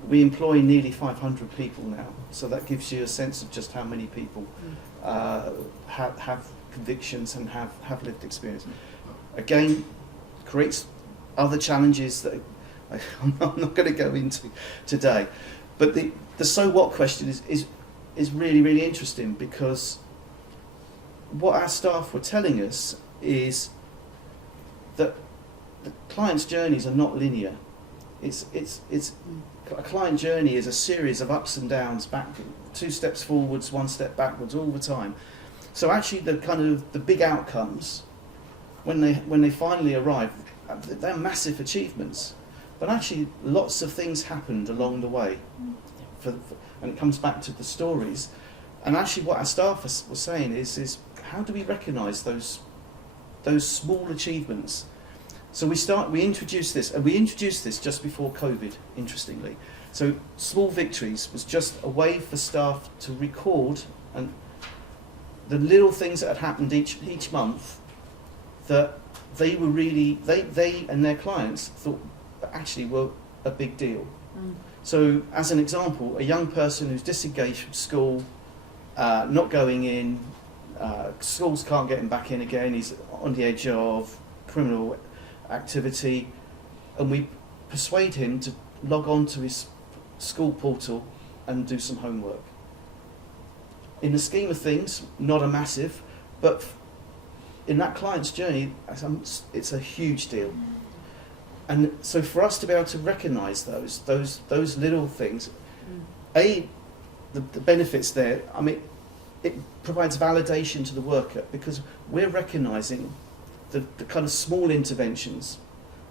We employ nearly 500 people now, so that gives you a sense of just how many people have convictions and have lived experience. Again, creates other challenges that I'm not going to go into today. But the so what question is really, really interesting, because what our staff were telling us is that the client's journeys are not linear. It's a client journey is a series of ups and downs, back 2 steps forwards, 1 step backwards all the time. So actually the big outcomes when they finally arrive, they're massive achievements. But actually, lots of things happened along the way, and it comes back to the stories. And actually, what our staff was saying is how do we recognise those small achievements? So we introduced this, and we introduced this just before COVID, interestingly. So small victories was just a way for staff to record and the little things that had happened each month that they were really they and their clients thought actually were a big deal. So as an example, a young person who's disengaged from school, not going in, schools can't get him back in again, he's on the edge of criminal activity, and we persuade him to log on to his school portal and do some homework. In the scheme of things, not a massive, but in that client's journey, it's a huge deal. And so for us to be able to recognise those little things, the benefits there, I mean, it provides validation to the worker because we're recognising the kind of small interventions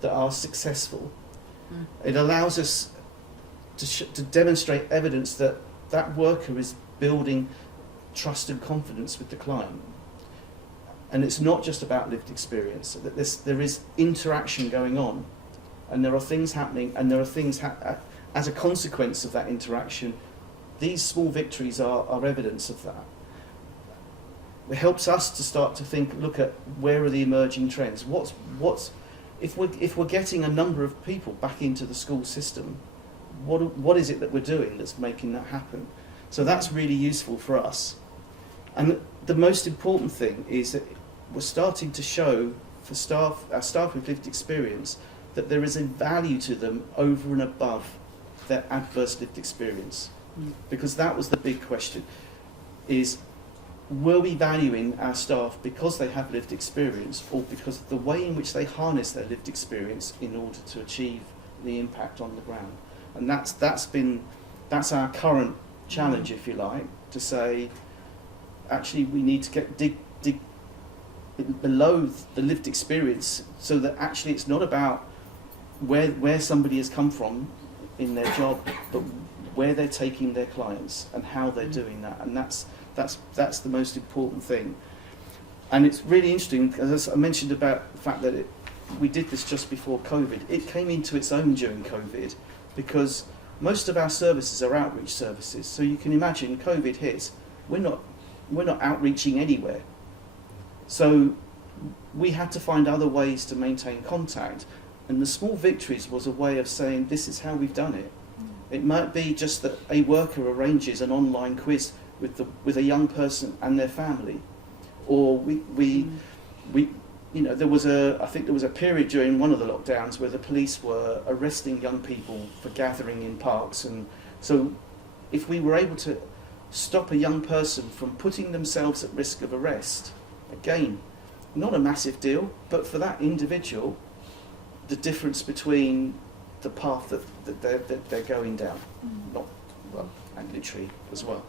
that are successful. It allows us to demonstrate evidence that that worker is building trust and confidence with the client. And it's not just about lived experience, that there is interaction going on, and there are things happening, and there are things as a consequence of that interaction. These small victories are evidence of that. It helps us to start to look at where are the emerging trends. If we're getting a number of people back into the school system, what is it that we're doing that's making that happen? So that's really useful for us. And the most important thing is that we're starting to show for our staff with lived experience that there is a value to them over and above their adverse lived experience. Because that was the big question, is were we valuing our staff because they have lived experience or because of the way in which they harness their lived experience in order to achieve the impact on the ground? And that's our current challenge, if you like, to say actually we need to dig below the lived experience so that actually it's not about where somebody has come from in their job, but where they're taking their clients and how they're doing that. And that's the most important thing. And it's really interesting, as I mentioned about the fact that we did this just before COVID. It came into its own during COVID because most of our services are outreach services. So you can imagine COVID hits, we're not outreaching anywhere. So we had to find other ways to maintain contact. And the small victories was a way of saying this is how we've done it. It might be just that a worker arranges an online quiz with a young person and their family, or there was a period during one of the lockdowns where the police were arresting young people for gathering in parks, and so if we were able to stop a young person from putting themselves at risk of arrest, again, not a massive deal, but for that individual, the difference between the path that they're going down, and literally as well.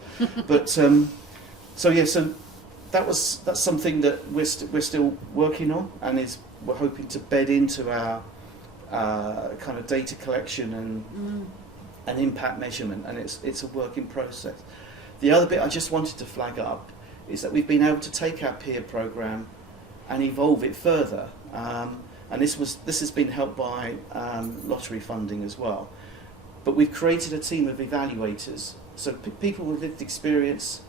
But so that's something that we're still working on, and we're hoping to bed into our kind of data collection and impact measurement, and it's a work in process. The other bit I just wanted to flag up is that we've been able to take our peer program and evolve it further. And this has been helped by lottery funding as well. But we've created a team of evaluators, so people with lived experience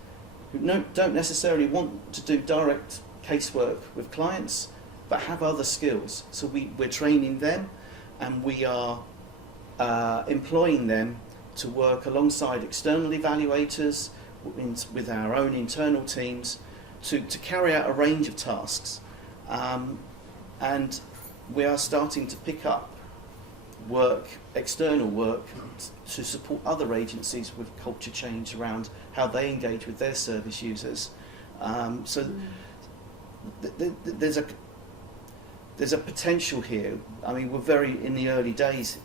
who don't necessarily want to do direct casework with clients, but have other skills. So we're training them, and we are employing them to work alongside external evaluators with our own internal teams to carry out a range of tasks. And we are starting to pick up external work to support other agencies with culture change around how they engage with their service users. There's a potential here. I mean, we're very in the early days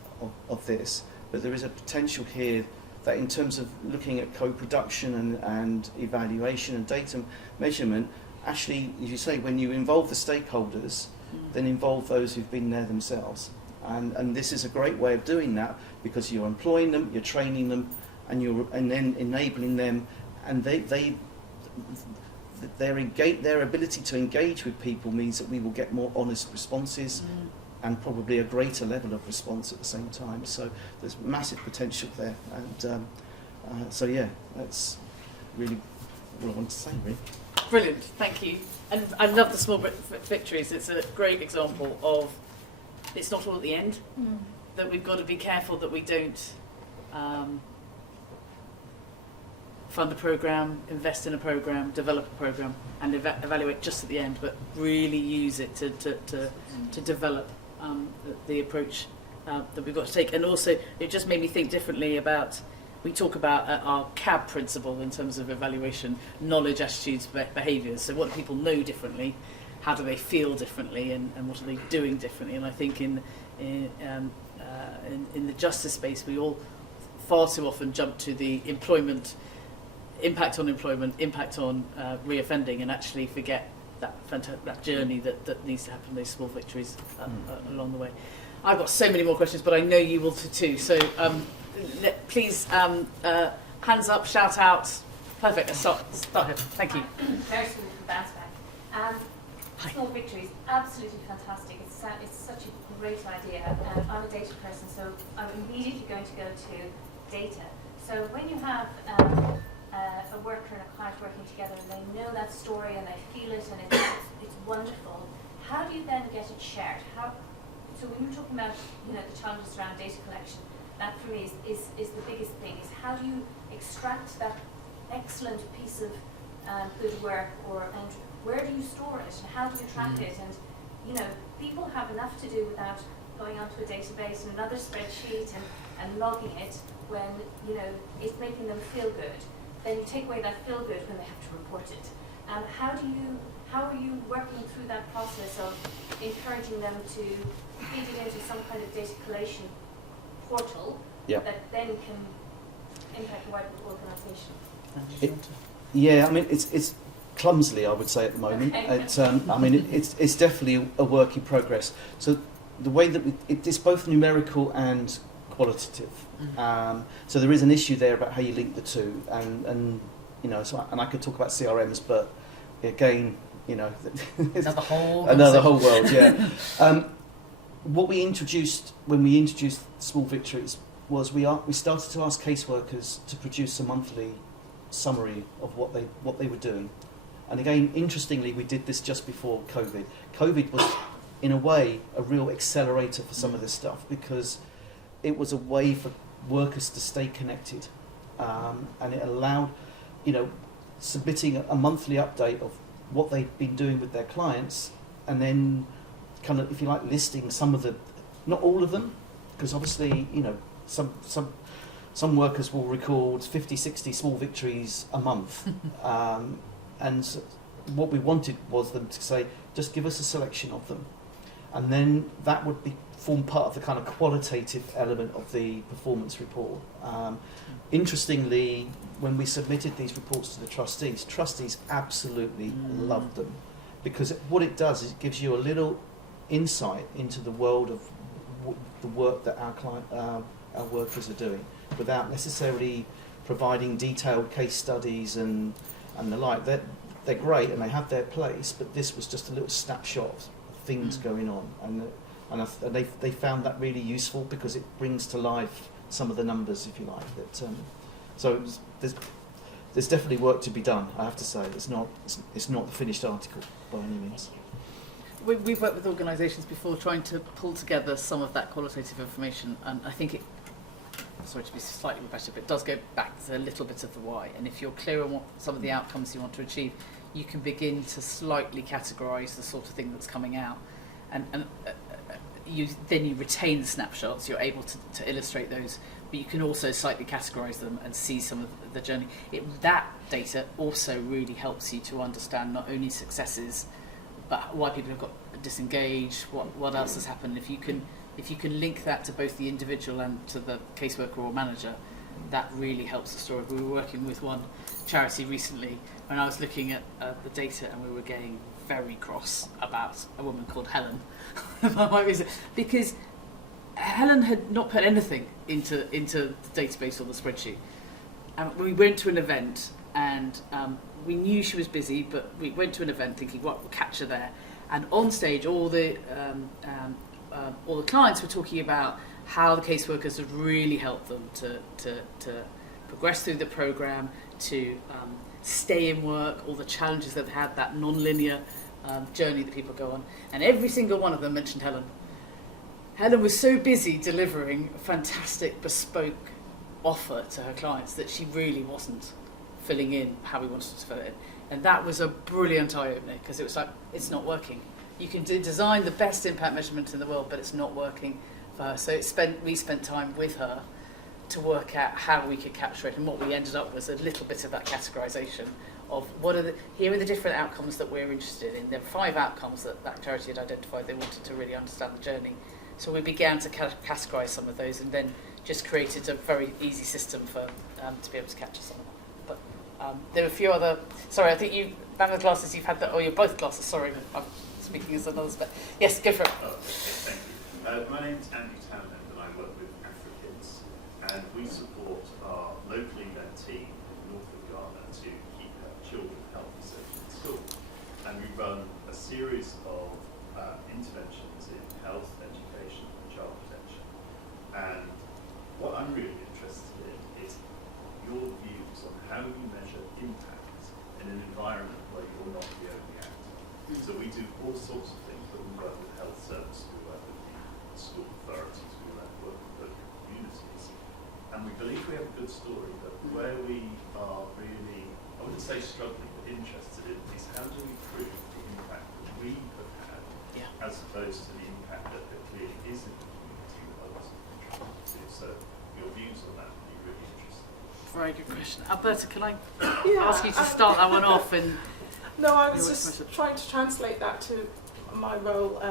of this, but there is a potential here that in terms of looking at co-production and evaluation and data measurement, actually, as you say, when you involve the stakeholders, then involve those who've been there themselves. And this is a great way of doing that, because you're employing them, you're training them, and then enabling them, and their ability to engage with people means that we will get more honest responses and probably a greater level of response at the same time. So there's massive potential there, and so yeah, that's really what I want to say, really. Brilliant, thank you. And I love the small victories. It's a great example of it's not all at the end, that we've got to be careful that we don't fund a programme, invest in a programme, develop a programme, and evaluate just at the end, but really use it to develop the approach that we've got to take. And also, it just made me think differently about, we talk about our CAB principle in terms of evaluation, knowledge, attitudes, behaviours. So what do people know differently? How do they feel differently? And what are they doing differently? And I think in the justice space, we all far too often jump to the employment, impact on employment, impact on reoffending, and actually forget that journey that needs to happen, those small victories along the way. I've got so many more questions, but I know you will too. So please, hands up, shout out. Perfect, let's start here. Thank you. Very small from bounce back. Small victories, absolutely fantastic. It's such a great idea. I'm a data person, so I'm immediately going to go to data. So when you have a worker and a client working together, and they know that story and they feel it, and it's wonderful, how do you then get it shared? So when you're talking about the challenges around data collection, that for me is the biggest thing. Is how do you extract that excellent piece of good work, and where do you store it, and how do you track it? And people have enough to do without going onto a database and another spreadsheet and logging it when it's making them feel good. Then you take away that feel good when they have to report it. How are you working through that process of encouraging them to feed it into some kind of data collation portal that then can impact the wider organisation? Yeah, I mean, it's clumsily, I would say, at the moment. Okay. It's definitely a work in progress. So the way that it's both numerical and qualitative. So there is an issue there about how you link the two, and I could talk about CRMs, but again, another whole world. Yeah. What we introduced when we introduced Small Victories was we started to ask caseworkers to produce a monthly summary of what they were doing. And again, interestingly, we did this just before COVID. COVID was, in a way, a real accelerator for some of this stuff, because it was a way for workers to stay connected, and it allowed, submitting a monthly update of what they've been doing with their clients, and then kind of, if you like, listing some of the, not all of them, because obviously, some workers will record 50, 60 small victories a month. And what we wanted was them to say, just give us a selection of them. And then that would form part of the kind of qualitative element of the performance report. Interestingly, when we submitted these reports to the trustees absolutely loved them, because what it does is it gives you a little insight into the world of the work that our workers are doing, without necessarily providing detailed case studies and the like. They're great and they have their place, but this was just a little snapshot of things going on, and they found that really useful, because it brings to life some of the numbers, if you like. So there's definitely work to be done. I have to say, it's not the finished article by any means. We've worked with organisations before trying to pull together some of that qualitative information, and I think sorry to be slightly repetitive, but it does go back to a little bit of the why. And if you're clear on what some of the outcomes you want to achieve, you can begin to slightly categorise the sort of thing that's coming out, and you retain the snapshots. You're able to illustrate those, but you can also slightly categorise them and see some of the journey. That data also really helps you to understand not only successes, but why people have got disengaged, what else has happened. If you can link that to both the individual and to the caseworker or manager, that really helps the story. We were working with one charity recently, and I was looking at the data, and we were getting very cross about a woman called Helen, because Helen had not put anything into the database or the spreadsheet. We went to an event, and we knew she was busy, but we went to an event thinking, what, we'll catch her there. And on stage, all the clients were talking about how the caseworkers have really helped them to progress through the programme, to stay in work, all the challenges they've had, that non-linear journey that people go on. And every single one of them mentioned Helen. Helen was so busy delivering a fantastic bespoke offer to her clients that she really wasn't filling in how we wanted to fill it in. And that was a brilliant eye-opener, because it was like, it's not working. You can design the best impact measurement in the world, but it's not working for her. So we spent time with her to work out how we could capture it, and what we ended up was a little bit of that categorisation of here are the different outcomes that we're interested in. There are 5 outcomes that charity had identified they wanted to really understand the journey. So we began to categorise some of those, and then just created a very easy system for to be able to capture some of them. But there are a few other. Sorry, I think you, one of the classes you've had that. Oh, you're both classes. Sorry, I'm speaking as another. But yes, go for it. Oh, thank you. My name's Andy Townend, and I work with AfriKids, and we support our locally led team in the north of Ghana to keep children healthy safe in school, and we run a series of interventions in health, education, and child protection. And what I'm really interested in is your views on how you measure impact in an environment where you're not the only actor. So we do all sorts of things, but we work with health services, we work with the school authorities, we work with local communities. And we believe we have a good story, but where we are really, I wouldn't say struggling, but interested in is how do we prove the impact that we have had, as opposed to the impact that there clearly is in the community that others have contributed to. So your views on that would be really interesting. Very good question. Alberta, can I ask you to start that one off? And no, I was just trying to translate that to my role,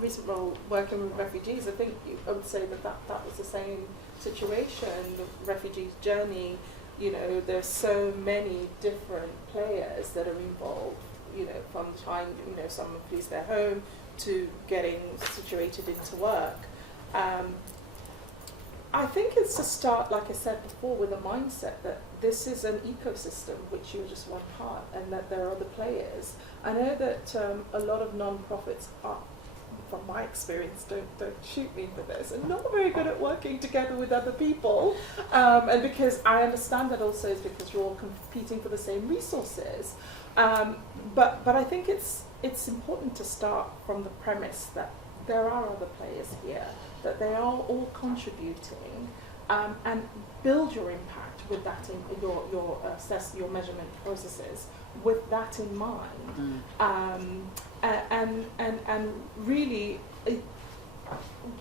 recent role working with refugees. I think I would say that was the same situation. The refugees' journey, you know, there's so many different players that are involved, you know, from trying, you know, someone flees their home to getting situated into work. I think it's to start, like I said before, with a mindset that this is an ecosystem which you're just one part, and that there are other players. I know that a lot of non-profits are, from my experience, don't shoot me for this, and not very good at working together with other people. And because I understand that also is because you're all competing for the same resources. But I think it's important to start from the premise that there are other players here, that they are all contributing, and build your impact with that in your measurement processes with that in mind. And really,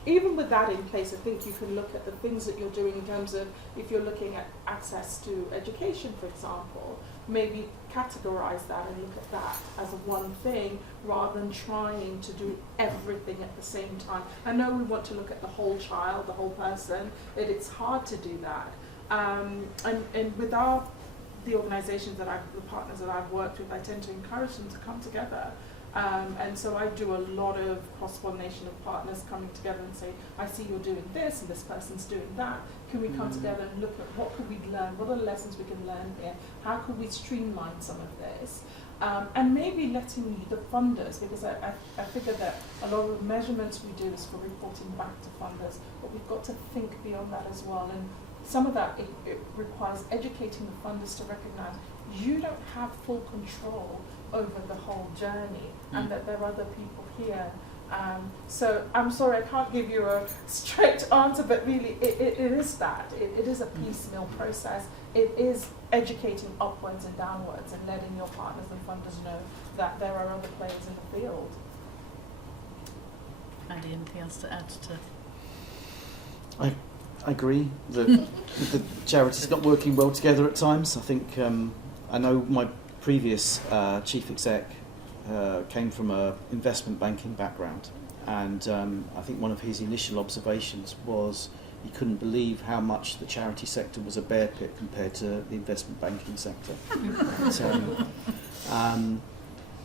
even with that in place, I think you can look at the things that you're doing in terms of, if you're looking at access to education, for example, maybe categorize that and look at that as one thing rather than trying to do everything at the same time. I know we want to look at the whole child, the whole person, it's hard to do that. And with the organisations the partners that I've worked with, I tend to encourage them to come together. And so I do a lot of cross-pollination of partners coming together and say, I see you're doing this and this person's doing that. Can we come together and look at what could we learn? What are the lessons we can learn here? How could we streamline some of this? And maybe letting the funders, because I figure that a lot of the measurements we do is for reporting back to funders, but we've got to think beyond that as well. And some of that, it requires educating the funders to recognise you don't have full control over the whole journey, and that there are other people here. So I'm sorry, I can't give you a straight answer, but really it is that. It is a piecemeal process. It is educating upwards and downwards and letting your partners and funders know that there are other players in the field. Andy, anything else to add to? I agree that the charities not working well together at times. I think I know my previous chief exec came from an investment banking background, and I think one of his initial observations was you couldn't believe how much the charity sector was a bear pit compared to the investment banking sector.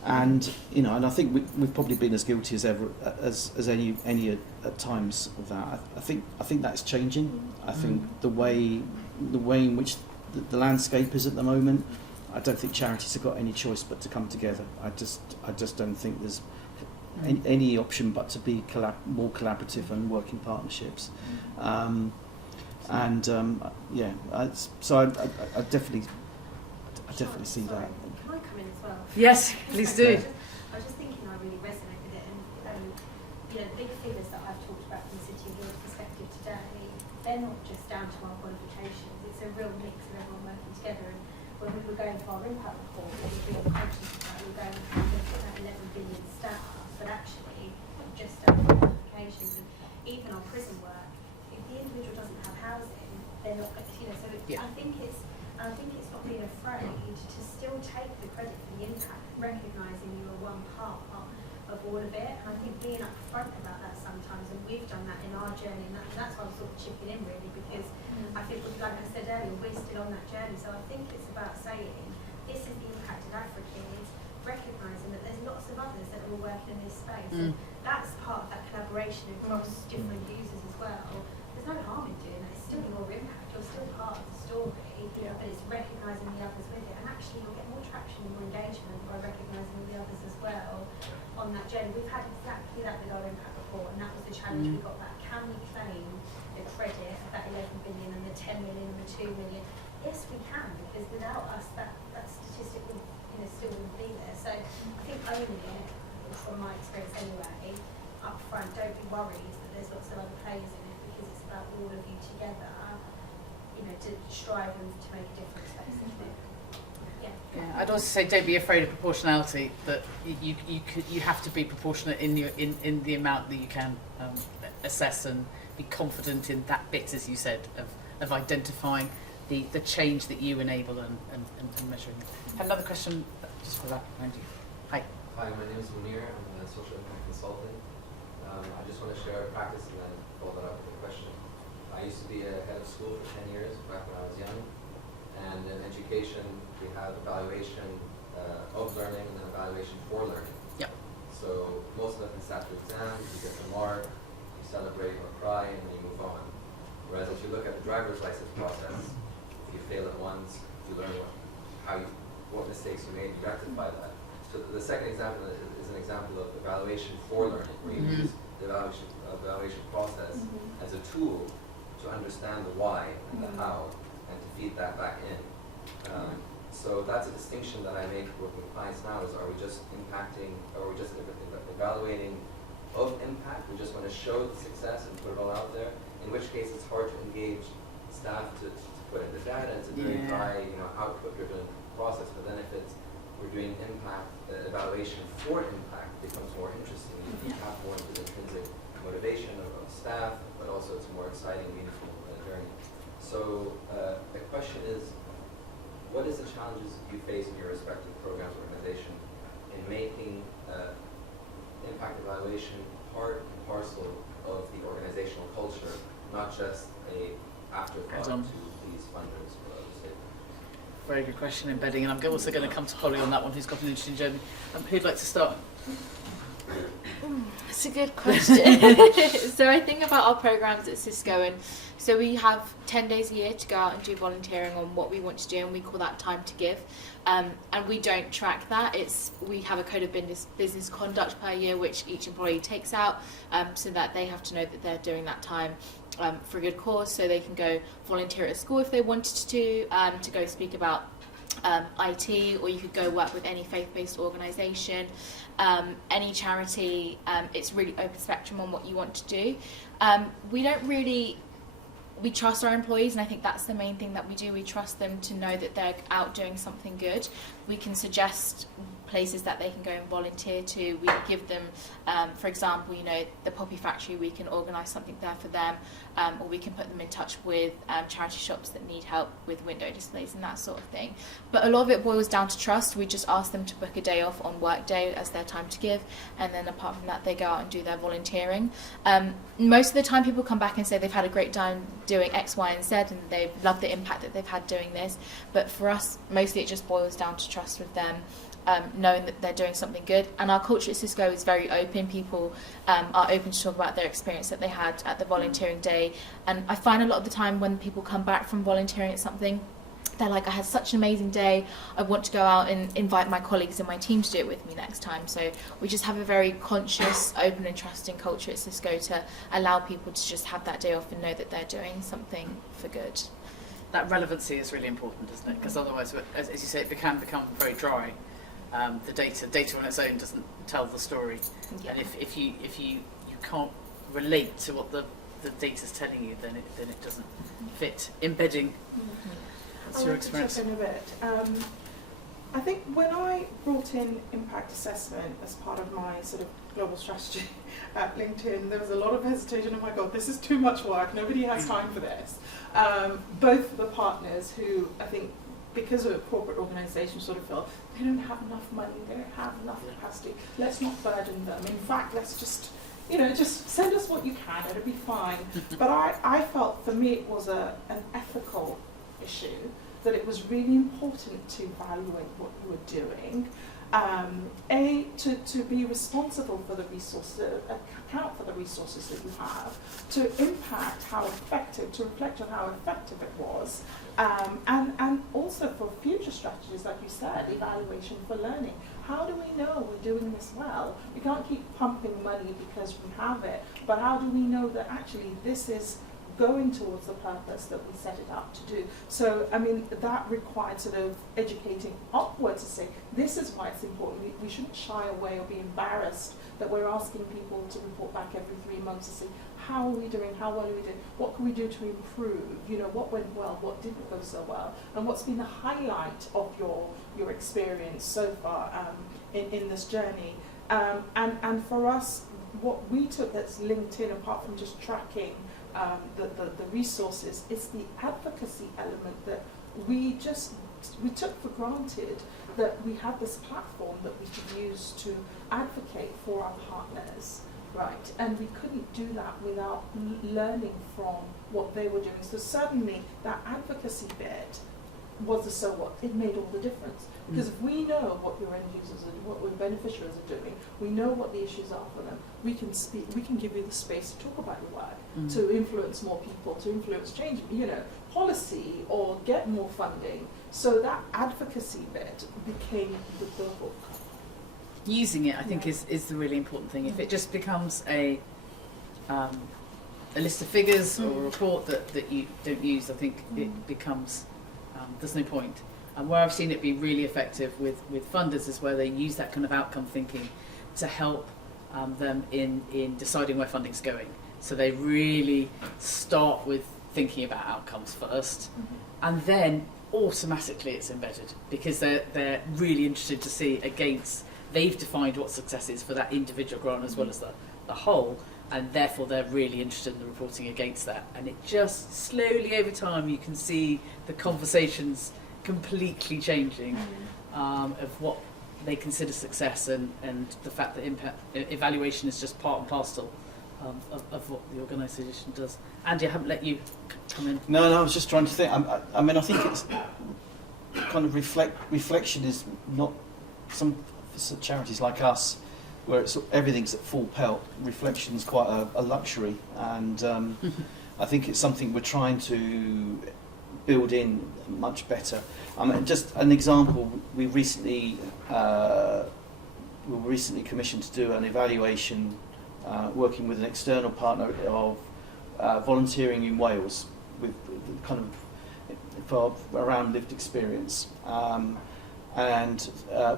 And you know, and I think we've probably been as guilty as ever as any at times of that. I think that's changing. I think the way in which the landscape is at the moment, I don't think charities have got any choice but to come together. I just don't think there's any option but to be more collaborative and work in partnerships. Yeah, so I definitely see that. Can I come in as well? Yes, please do. I was just thinking, I really resonate with it, and you know, the big figures that I've talked about from the City of Guild's perspective today, they're not just down to our qualifications. It's a real mix of everyone working together. And when we were going for our impact report, we were real conscious of that. We were going for that 11 billion staff, but actually not just down to qualifications. And even our prison work, if the individual doesn't have housing, they're not, you know. So I think it's not being afraid to still take the credit for the impact, recognising you are one part of all of it. And I think being upfront about that sometimes, and we've done that in our journey, and that's why I'm sort of chipping in really, because I think, like I said earlier, we're still on that journey. So I think it's about saying, this is the impact of Africans, recognising that there's lots of others that are all working in this space. And that's part of that collaboration across different users as well. There's no harm in doing that. It's still your impact. You're still part of the story, but it's recognising the others with it. And actually, you'll get more traction and more engagement by recognising the others as well on that journey. We've had exactly that with our impact report, and that was the challenge we got back. Can we claim the credit of that 11 billion and the 10 million and the 2 million? Yes, we can, because without us, that statistic would, you know, still wouldn't be there. So I think owning it, from my experience anyway, up front, don't be worried that there's lots of other players in it, because it's about all of you together, you know, to strive and to make a difference, basically. Yeah, I'd also say don't be afraid of proportionality. That you have to be proportionate in the amount that you can assess, and be confident in that bit, as you said, of identifying the change that you enable and measuring. I have another question just for that behind you. Hi. Hi, my name is Munir. I'm a social impact consultant. I just want to share a practice and then follow that up with a question. I used to be a head of school for 10 years back when I was young. And in education, we have evaluation of learning and then evaluation for learning. Yep. So most of it is after exams, you get the mark, you celebrate or cry, and then you move on. Whereas if you look at the driver's license process, if you fail at once, you learn what mistakes you made, you rectify that. So the second example is an example of evaluation for learning, where you use the evaluation process as a tool to understand the why and the how, and to feed that back in. So that's a distinction that I make working with clients now, is are we just impacting, or are we just evaluating of impact? We just want to show the success and put it all out there, in which case it's hard to engage staff to put in the data. It's a very dry, output-driven process. But then if we're doing impact evaluation for impact, it becomes more interesting. You have more into the intrinsic motivation of staff, but also it's a more exciting, meaningful journey. So the question is, what is the challenges you face in your respective programs or organization in making impact evaluation part and parcel of the organizational culture, not just a afterthought to these funders or other stakeholders? Very good question, embedding, and I'm also going to come to Polly on that one, who's got an interesting journey. Who'd like to start? That's a good question. So I think about our programs at Cisco, and so we have 10 days a year to go out and do volunteering on what we want to do, and we call that time to give. And we don't track that. We have a code of business conduct per year, which each employee takes out, so that they have to know that they're doing that time for a good cause, so they can go volunteer at a school if they wanted to go speak about IT, or you could go work with any faith-based organisation, any charity. It's really open spectrum on what you want to do. We trust our employees, and I think that's the main thing that we do. We trust them to know that they're out doing something good. We can suggest places that they can go and volunteer to. We give them, for example, you know, the Poppy Factory, we can organise something there for them, or we can put them in touch with charity shops that need help with window displays and that sort of thing. But a lot of it boils down to trust. We just ask them to book a day off on work day as their time to give, and then apart from that they go out and do their volunteering. Most of the time people come back and say they've had a great time doing X, Y and Z, and they love the impact that they've had doing this. But for us, mostly it just boils down to trust with them, knowing that they're doing something good. And our culture at Cisco is very open. People are open to talk about their experience that they had at the volunteering day. And I find a lot of the time when people come back from volunteering at something, they're like, I had such an amazing day, I want to go out and invite my colleagues in my team to do it with me next time. So we just have a very conscious, open and trusting culture at Cisco to allow people to just have that day off and know that they're doing something for good. That relevancy is really important, isn't it? Because otherwise, as you say, it can become very dry. The data on its own doesn't tell the story. Yeah. And if you can't relate to what the data's telling you, then it doesn't fit. Embedding. What's your experience? I'd like to check in a bit. I think when I brought in impact assessment as part of my sort of global strategy at LinkedIn, there was a lot of hesitation. Oh my God, this is too much work. Nobody has time for this. Both the partners who I think, because of a corporate organisation, sort of feel they don't have enough money, they don't have enough capacity. Let's not burden them. In fact, let's just, just send us what you can. It'll be fine. But I felt for me it was an ethical issue, that it was really important to evaluate what you were doing, to be responsible for the resources, account for the resources that you have, to impact how effective, to reflect on how effective it was, and also for future strategies, like you said, evaluation for learning. How do we know we're doing this well? We can't keep pumping money because we have it, but how do we know that actually this is going towards the purpose that we set it up to do? So, I mean, that required sort of educating upwards to say, this is why it's important. We shouldn't shy away or be embarrassed that we're asking people to report back every 3 months to see, how are we doing, how well are we doing, what can we do to improve, what went well, what didn't go so well, and what's been the highlight of your experience so far in this journey. And for us, what we took that's linked in, apart from just tracking the resources, is the advocacy element that we took for granted, that we had this platform that we could use to advocate for our partners, right? And we couldn't do that without learning from what they were doing. So suddenly that advocacy bit was the so what. It made all the difference. Because if we know what your end users and what your beneficiaries are doing, we know what the issues are for them, we can speak, we can give you the space to talk about your work, to influence more people, to influence change, policy, or get more funding. So that advocacy bit became the hook. Using it, I think, is the really important thing. If it just becomes a list of figures or a report that you don't use, I think it becomes, there's no point. And where I've seen it be really effective with funders is where they use that kind of outcome thinking to help them in deciding where funding's going. So they really start with thinking about outcomes first, and then automatically it's embedded, because they're really interested to see they've defined what success is for that individual grant as well as the whole, and therefore they're really interested in the reporting against that. And it just slowly over time you can see the conversations completely changing of what they consider success, and the fact that evaluation is just part and parcel of what the organisation does. Andy, I haven't let you come in. No, I was just trying to think. I mean, I think it's kind of reflection is not some charities like us, where everything's at full pelt. Reflection is quite a luxury, and I think it's something we're trying to build in much better. Just an example, we were recently commissioned to do an evaluation, working with an external partner of volunteering in Wales, with kind of around lived experience, and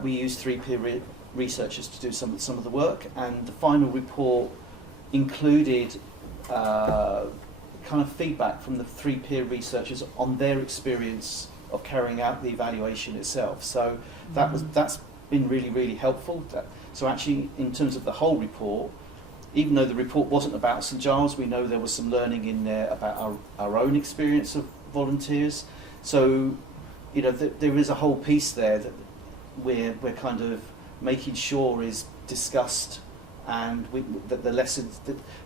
we used 3 peer researchers to do some of the work, and the final report included kind of feedback from the 3 peer researchers on their experience of carrying out the evaluation itself. So that's been really, really helpful. So actually, in terms of the whole report, even though the report wasn't about St Giles, we know there was some learning in there about our own experience of volunteers. So, you know, there is a whole piece there that we're kind of making sure is discussed, and that the lessons,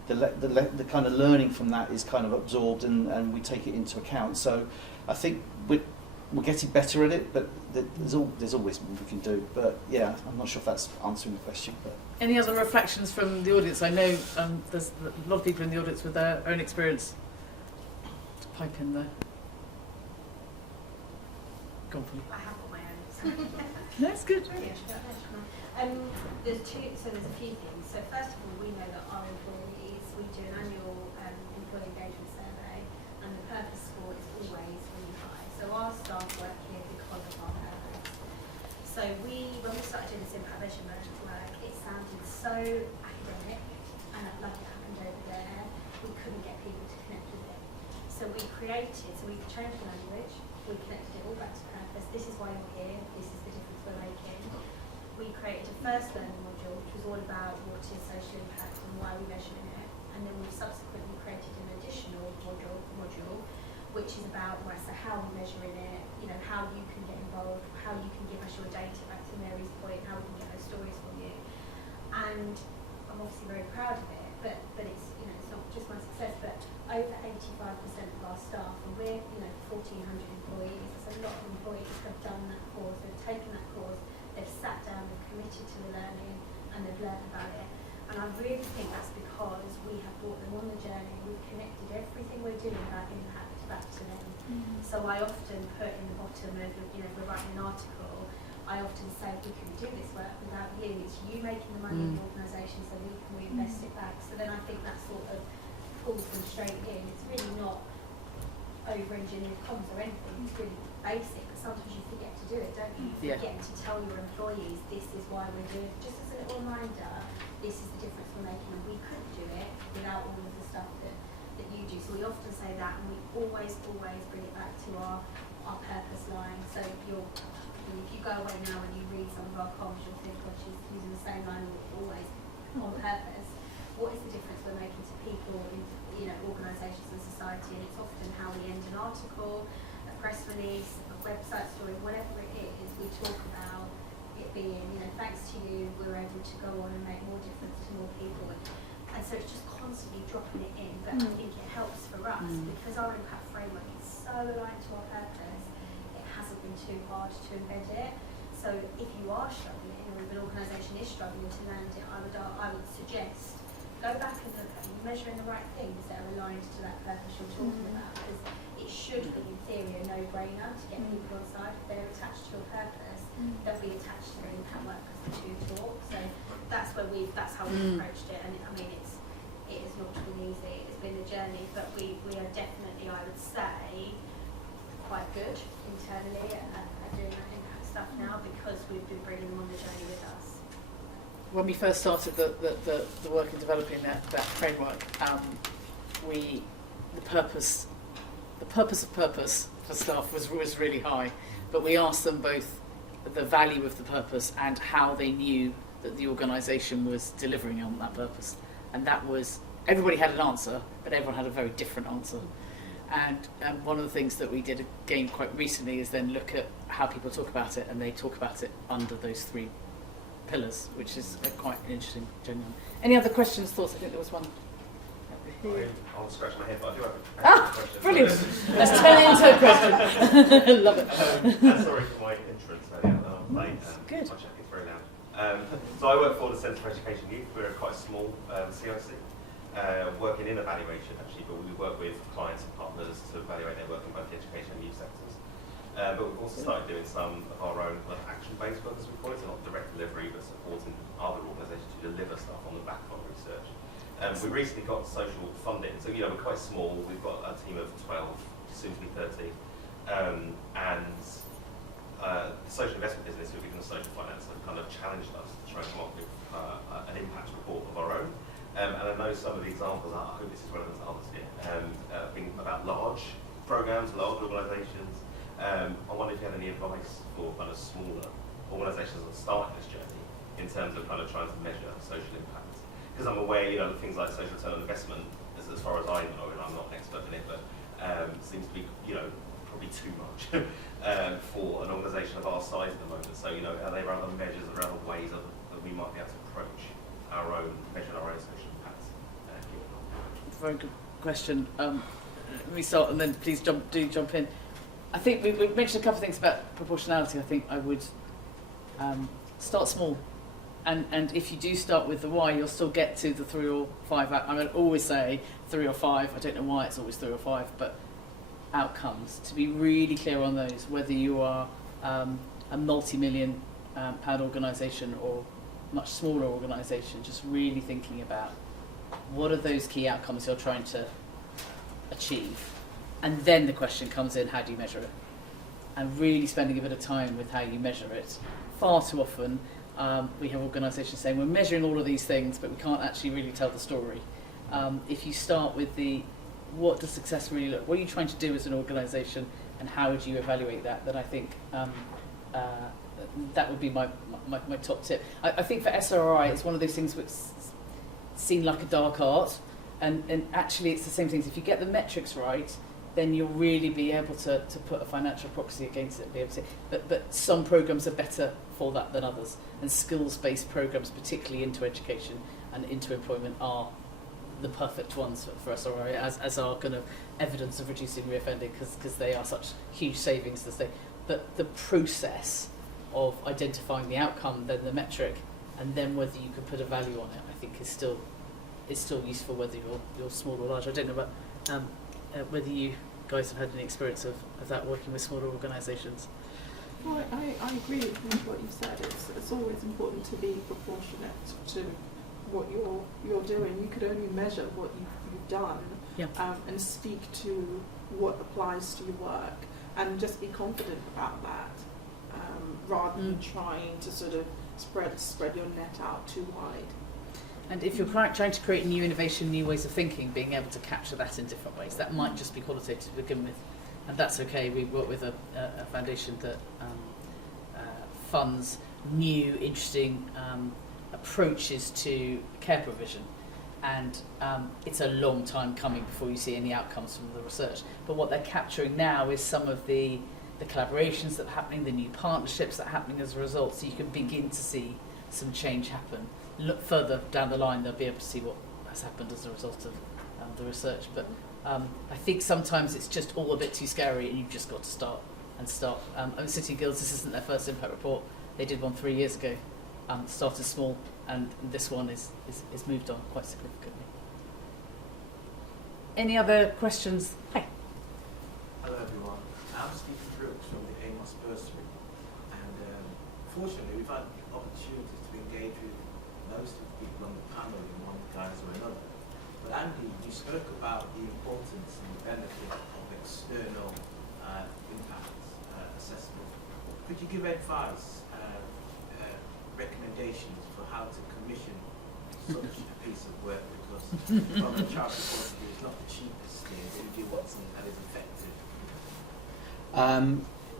the kind of learning from that is kind of absorbed, and we take it into account. So I think we're getting better at it, but there's always more we can do. But yeah, I'm not sure if that's answering the question. But Any other reflections from the audience? I know there's a lot of people in the audience with their own experience. To pipe in there. Go on, please. I have got my own. That's good. There's a few things. So first of all, we know that our employees, we do an annual employee engagement survey, and the purpose score is always really high. So our staff work here because of our purpose. So when we started doing this impact measurement work, it sounded so academic, and like it happened over there, we couldn't get people to connect with it. So we changed the language, we connected it all back to purpose. This is why you're here, this is the difference we're making. We created a first learning module, which was all about what is social impact and why we're measuring it. And then we've subsequently created an additional module, which is about how we're measuring it, you know, how you can get involved, how you can give us your data, back to Mary's point, how we can get those stories from you. And I'm obviously very proud of it, but it's, you know, it's not just my success, but over 85% of our staff, and we're, you know, 1,400 employees, so a lot of employees have done that course, they've taken that course, they've sat down, they've committed to the learning, and they've learned about it. And I really think that's because we have brought them on the journey, we've connected everything we're doing about impact back to them. So I often put in the bottom of, you know, we're writing an article, I often say we couldn't do this work without you, it's you making the money in the organisation so we can reinvest it back. So then I think that sort of pulls them straight in. It's really not over-engineered comms or anything, it's really basic, but sometimes you forget to do it, don't you? You forget to tell your employees this is why we're doing it. Just as a little reminder, this is the difference we're making, and we couldn't do it without all of the stuff that you do. So we often say that, and we always bring it back to our purpose line. So if you go away now and you read some of our comms, you'll think, God, she's using the same line always on purpose. What is the difference we're making to people in, you know, organisations and society? And it's often how we end an article, a press release, a website story, whatever it is, we talk about it being, you know, thanks to you, we're able to go on and make more difference to more people. And so it's just constantly dropping it in, but I think it helps for us because our impact framework is so aligned to our purpose, it hasn't been too hard to embed it. So if you are struggling, or if an organisation is struggling to land it, I would suggest go back and look at measuring the right things that are aligned to that purpose you're talking about, because it should be, in theory, a no-brainer to get people on side. If they're attached to your purpose, they'll be attached to their impact work because the two talk. So that's how we've approached it, and I mean, it has not been easy. It's been a journey, but we are definitely, I would say, quite good internally at doing that impact stuff now, because we've been bringing them on the journey with us. When we first started the work in developing that framework, the purpose for staff was really high, but we asked them both the value of the purpose and how they knew that the organisation was delivering on that purpose. And that was, everybody had an answer, but everyone had a very different answer. And one of the things that we did again quite recently is then look at how people talk about it, and they talk about it under those three pillars, which is quite an interesting, genuine. Any other questions, thoughts? I think there was one. I'll scratch my head, but I do have a question. Brilliant. Let's turn it into a question. Love it. Sorry for my entrance earlier. Late. Good. My jacket's very loud. So I work for the Centre for Education Youth. We're quite a small CIC, working in evaluation actually, but we work with clients and partners to evaluate their work in both the education and youth sectors. But we've also started doing some of our own action-based work, as we call it, so not direct delivery, but supporting other organisations to deliver stuff on the back of our research. We recently got social funding, so you know we're quite small. We've got a team of 12, soon to be 13, and the social investment business, who are given the social finance, have kind of challenged us to try and come up with an impact report of our own. And I know some of the examples, I hope this is relevant to others here, being about large programs, large organisations. I wonder if you had any advice for kind of smaller organisations are starting this journey in terms of kind of trying to measure social impact. Because I'm aware, you know, things like social return on investment, as far as I know, and I'm not an expert in it, but seems to be, you know, probably too much for an organisation of our size at the moment. So, you know, are there other measures or other ways that we might be able to approach our own, measure our own social impacts? Very good question. Let me start, and then please jump in. I think we've mentioned a couple of things about proportionality. I think I would start small, and if you do start with the why, you'll still get to the 3 or 5. I mean, always say 3 or 5. I don't know why it's always 3 or 5, but outcomes, to be really clear on those, whether you are a multi-million pound organisation or much smaller organisation, just really thinking about what are those key outcomes you're trying to achieve. And then the question comes in, how do you measure it? And really spending a bit of time with how you measure it. Far too often we have organisations saying we're measuring all of these things, but we can't actually really tell the story. If you start with the what does success really look, what are you trying to do as an organisation, and how would you evaluate that, then I think that would be my top tip. I think for SRI, it's one of those things which seem like a dark art, and actually it's the same things. If you get the metrics right, then you'll really be able to put a financial proxy against it and be able to. But some programmes are better for that than others, and skills-based programmes, particularly into education and into employment, are the perfect ones for SRI, as are kind of evidence of reducing reoffending, because they are such huge savings to stay. But the process of identifying the outcome, then the metric, and then whether you can put a value on it, I think is still useful, whether you're small or large. I don't know about whether you guys have had any experience of that working with smaller organisations. Well, I agree with what you said. It's always important to be proportionate to what you're doing. You could only measure what you've done, and speak to what applies to your work, and just be confident about that, rather than trying to sort of spread your net out too wide. And if you're trying to create new innovation, new ways of thinking, being able to capture that in different ways, that might just be qualitative to begin with, and that's okay. We work with a foundation that funds new, interesting approaches to care provision, and it's a long time coming before you see any outcomes from the research. But what they're capturing now is some of the collaborations that are happening, the new partnerships that are happening as a result, so you can begin to see some change happen. Look further down the line, they'll be able to see what has happened as a result of the research. But I think sometimes it's just all a bit too scary, and you've just got to start. City Guilds, this isn't their first impact report. They did one 3 years ago. Started small, and this one is moved on quite significantly. Any other questions? Hi. Hello everyone. I'm Stephen Brooks from the Amos Bursary, and fortunately we've had opportunities to engage with most of the people on the panel in one guise or another. But Andy, you spoke about the importance and the benefit of external impact assessment. Could you give advice, recommendations for how to commission such a piece of work? Because from a charity point of view, it's not the cheapest thing. So you do want something that is effective.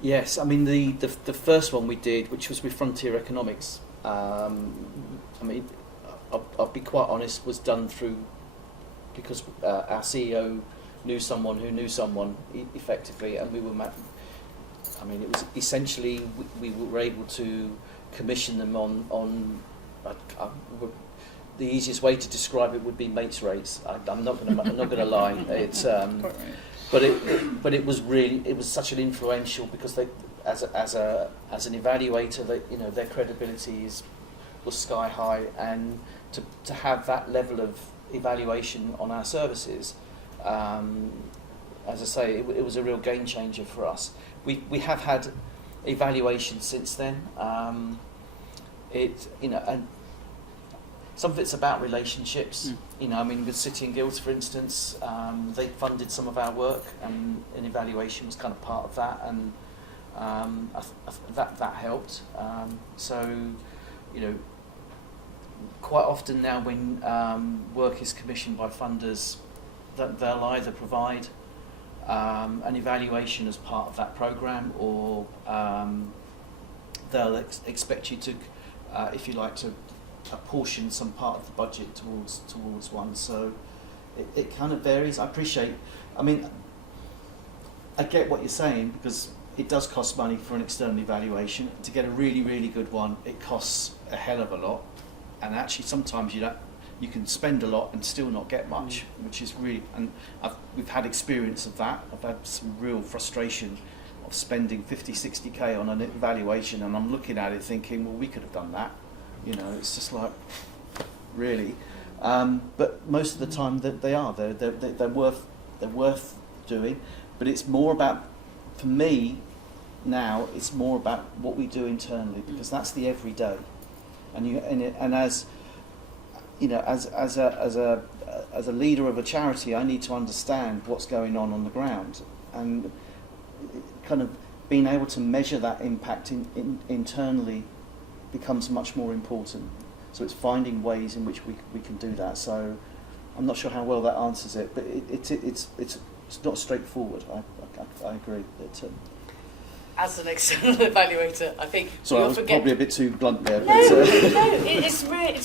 Yes, I mean the first one we did, which was with Frontier Economics, I mean, I'll be quite honest, was done through because our CEO knew someone who knew someone effectively, and we were. I mean, it was essentially we were able to commission them on the easiest way to describe it would be mates rates. I'm not going to lie. It's but it was such an influential, because they as an evaluator, that, you know, their credibility was sky high, and to have that level of evaluation on our services, as I say, it was a real game changer for us. We have had evaluations since then. And some of it's about relationships. You know, I mean, with City and Guilds, for instance, they funded some of our work, and an evaluation was kind of part of that, and that helped. So, you know, quite often now when work is commissioned by funders, that they'll either provide an evaluation as part of that programme, or they'll expect you to, if you like, to apportion some part of the budget towards one. So it kind of varies. I appreciate. I mean, I get what you're saying, because it does cost money for an external evaluation. To get a really, really good one, it costs a hell of a lot, and actually sometimes you can spend a lot and still not get much, which is really, and we've had experience of that. I've had some real frustration of spending 50, 60k on an evaluation, and I'm looking at it thinking, well, we could have done that. You know, it's just like, really. But most of the time they're worth doing. But it's more about, for me now, it's more about what we do internally, because that's the everyday. And as you know, as a leader of a charity, I need to understand what's going on the ground, and kind of being able to measure that impact internally becomes much more important. So it's finding ways in which we can do that. So I'm not sure how well that answers it, but it's not straightforward. I agree that. As an external evaluator, I think I was probably a bit too blunt there. No, it's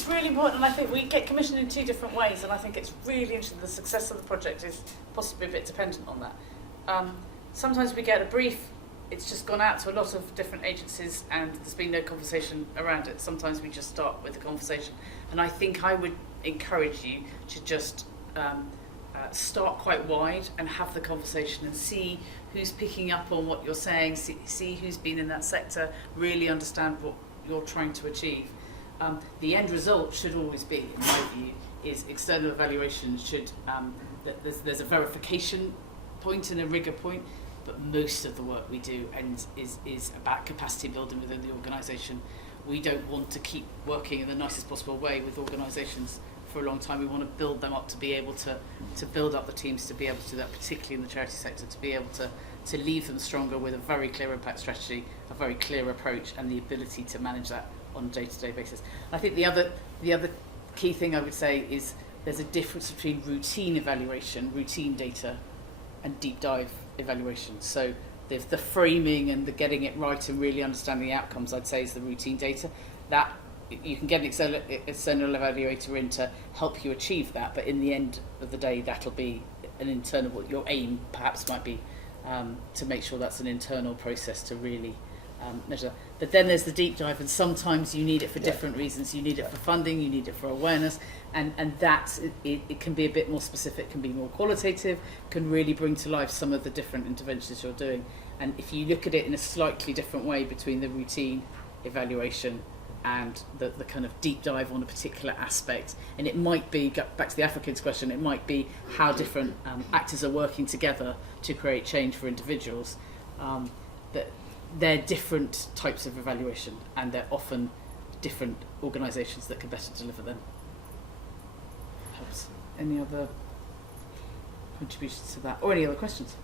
really important, and I think we get commissioned in two different ways, and I think it's really interesting. The success of the project is possibly a bit dependent on that. Sometimes we get a brief, it's just gone out to a lot of different agencies, and there's been no conversation around it. Sometimes we just start with the conversation, and I think I would encourage you to just start quite wide and have the conversation and see who's picking up on what you're saying, see who's been in that sector, really understand what you're trying to achieve. The end result should always be, in my view, is external evaluation should, there's a verification point and a rigor point, but most of the work we do is about capacity building within the organisation. We don't want to keep working in the nicest possible way with organisations for a long time. We want to build them up to be able to build up the teams to be able to do that, particularly in the charity sector, to be able to leave them stronger with a very clear impact strategy, a very clear approach, and the ability to manage that on a day-to-day basis. I think the other key thing I would say is there's a difference between routine evaluation, routine data, and deep dive evaluation. So the framing and the getting it right and really understanding the outcomes, I'd say, is the routine data. That you can get an external evaluator in to help you achieve that, but in the end of the day, that'll be an internal. Your aim perhaps might be to make sure that's an internal process to really measure. But then there's the deep dive, and sometimes you need it for different reasons. You need it for funding, you need it for awareness, and that's it can be a bit more specific, can be more qualitative, can really bring to life some of the different interventions you're doing. And if you look at it in a slightly different way between the routine evaluation and the kind of deep dive on a particular aspect, and it might be, back to the Africans question, it might be how different actors are working together to create change for individuals. That they're different types of evaluation, and they're often different organisations that can better deliver them. Perhaps any other contributions to that, or any other questions?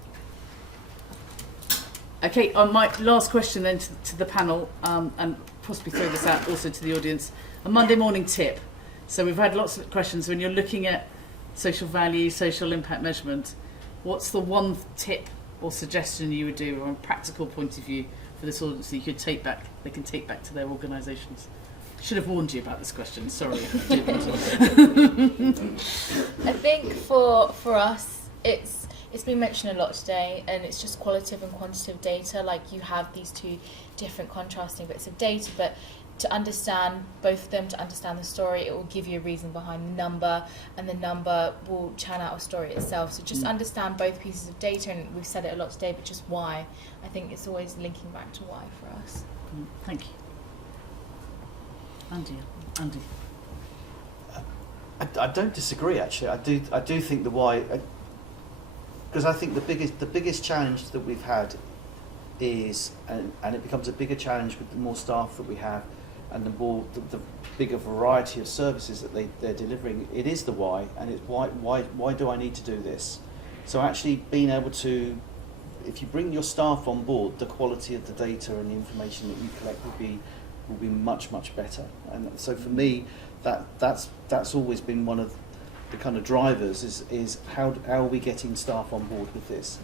Okay, my last question then to the panel, and possibly throw this out also to the audience. A Monday morning tip. So we've had lots of questions. When you're looking at social value, social impact measurement, what's the one tip or suggestion you would do from a practical point of view for this audience that you could take back, they can take back to their organisations? Should have warned you about this question, sorry. I think for us, it's been mentioned a lot today, and it's just qualitative and quantitative data. Like, you have these two different contrasting bits of data, but to understand both of them, to understand the story, it will give you a reason behind the number, and the number will churn out a story itself. So just understand both pieces of data, and we've said it a lot today, but just why. I think it's always linking back to why for us. Thank you. Andy. I don't disagree, actually. I do think the why, because I think the biggest challenge that we've had is, and it becomes a bigger challenge with the more staff that we have, and the bigger variety of services that they're delivering. It is the why, and it's why do I need to do this? So actually being able to, if you bring your staff on board, the quality of the data and the information that you collect will be much, much better. And so for me, that's always been one of the kind of drivers is how are we getting staff on board with this?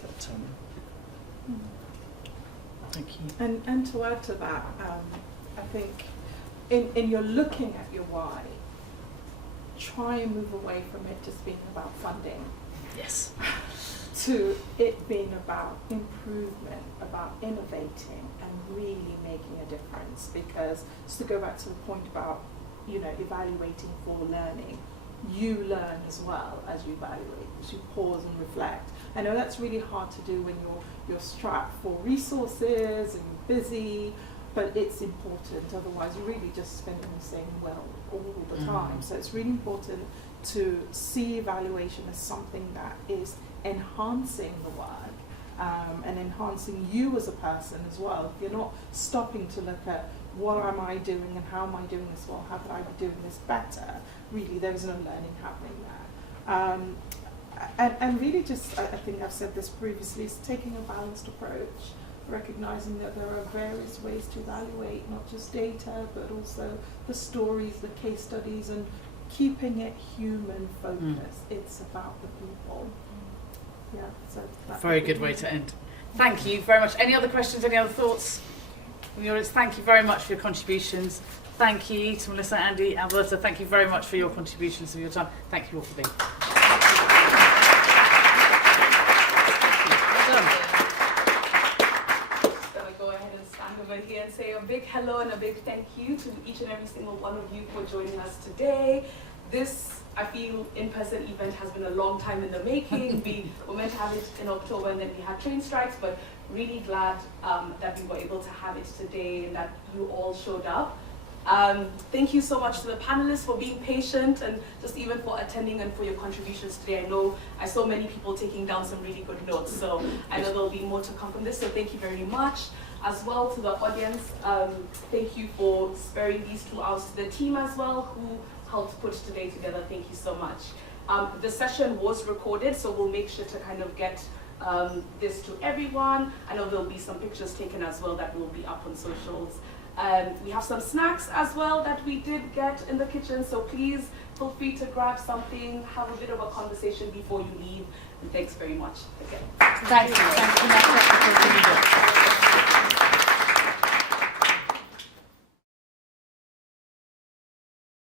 Thank you. And to add to that, I think in your looking at your why, try and move away from it just being about funding Yes. to it being about improvement, about innovating and really making a difference. Because just to go back to the point about, evaluating for learning, you learn as well as you evaluate, as you pause and reflect. I know that's really hard to do when you're strapped for resources and you're busy, but it's important, otherwise you're really just spending the same well all the time. So it's really important to see evaluation as something that is enhancing the work and enhancing you as a person as well. If you're not stopping to look at what am I doing and how am I doing this well, how could I be doing this better, really there's no learning happening there. And really just, I think I've said this previously, is taking a balanced approach, recognizing that there are various ways to evaluate not just data but also the stories, the case studies, and keeping it human focused. It's about the people. Yeah, so that's Very good way to end. Thank you very much. Any other questions, any other thoughts from the audience? Thank you very much for your contributions. Thank you to Melissa, Andy, Alberta. Thank you very much for your contributions and your time. Thank you all for being here. Over here and say a big hello and a big thank you to each and every single one of you for joining us today. This, I feel, in-person event has been a long time in the making. We were meant to have it in October and then we had train strikes, but really glad that we were able to have it today and that you all showed up. Thank you so much to the panelists for being patient and just even for attending and for your contributions today. I saw many people taking down some really good notes, so I know there'll be more to come from this, so thank you very much. As well to the audience, thank you for sparing these 2 hours. To the team as well who helped put today together, thank you so much. The session was recorded, so we'll make sure to kind of get this to everyone. I know there'll be some pictures taken as well that will be up on socials. We have some snacks as well that we did get in the kitchen, so please feel free to grab something, have a bit of a conversation before you leave. And thanks very much again. Thank you. Thank you.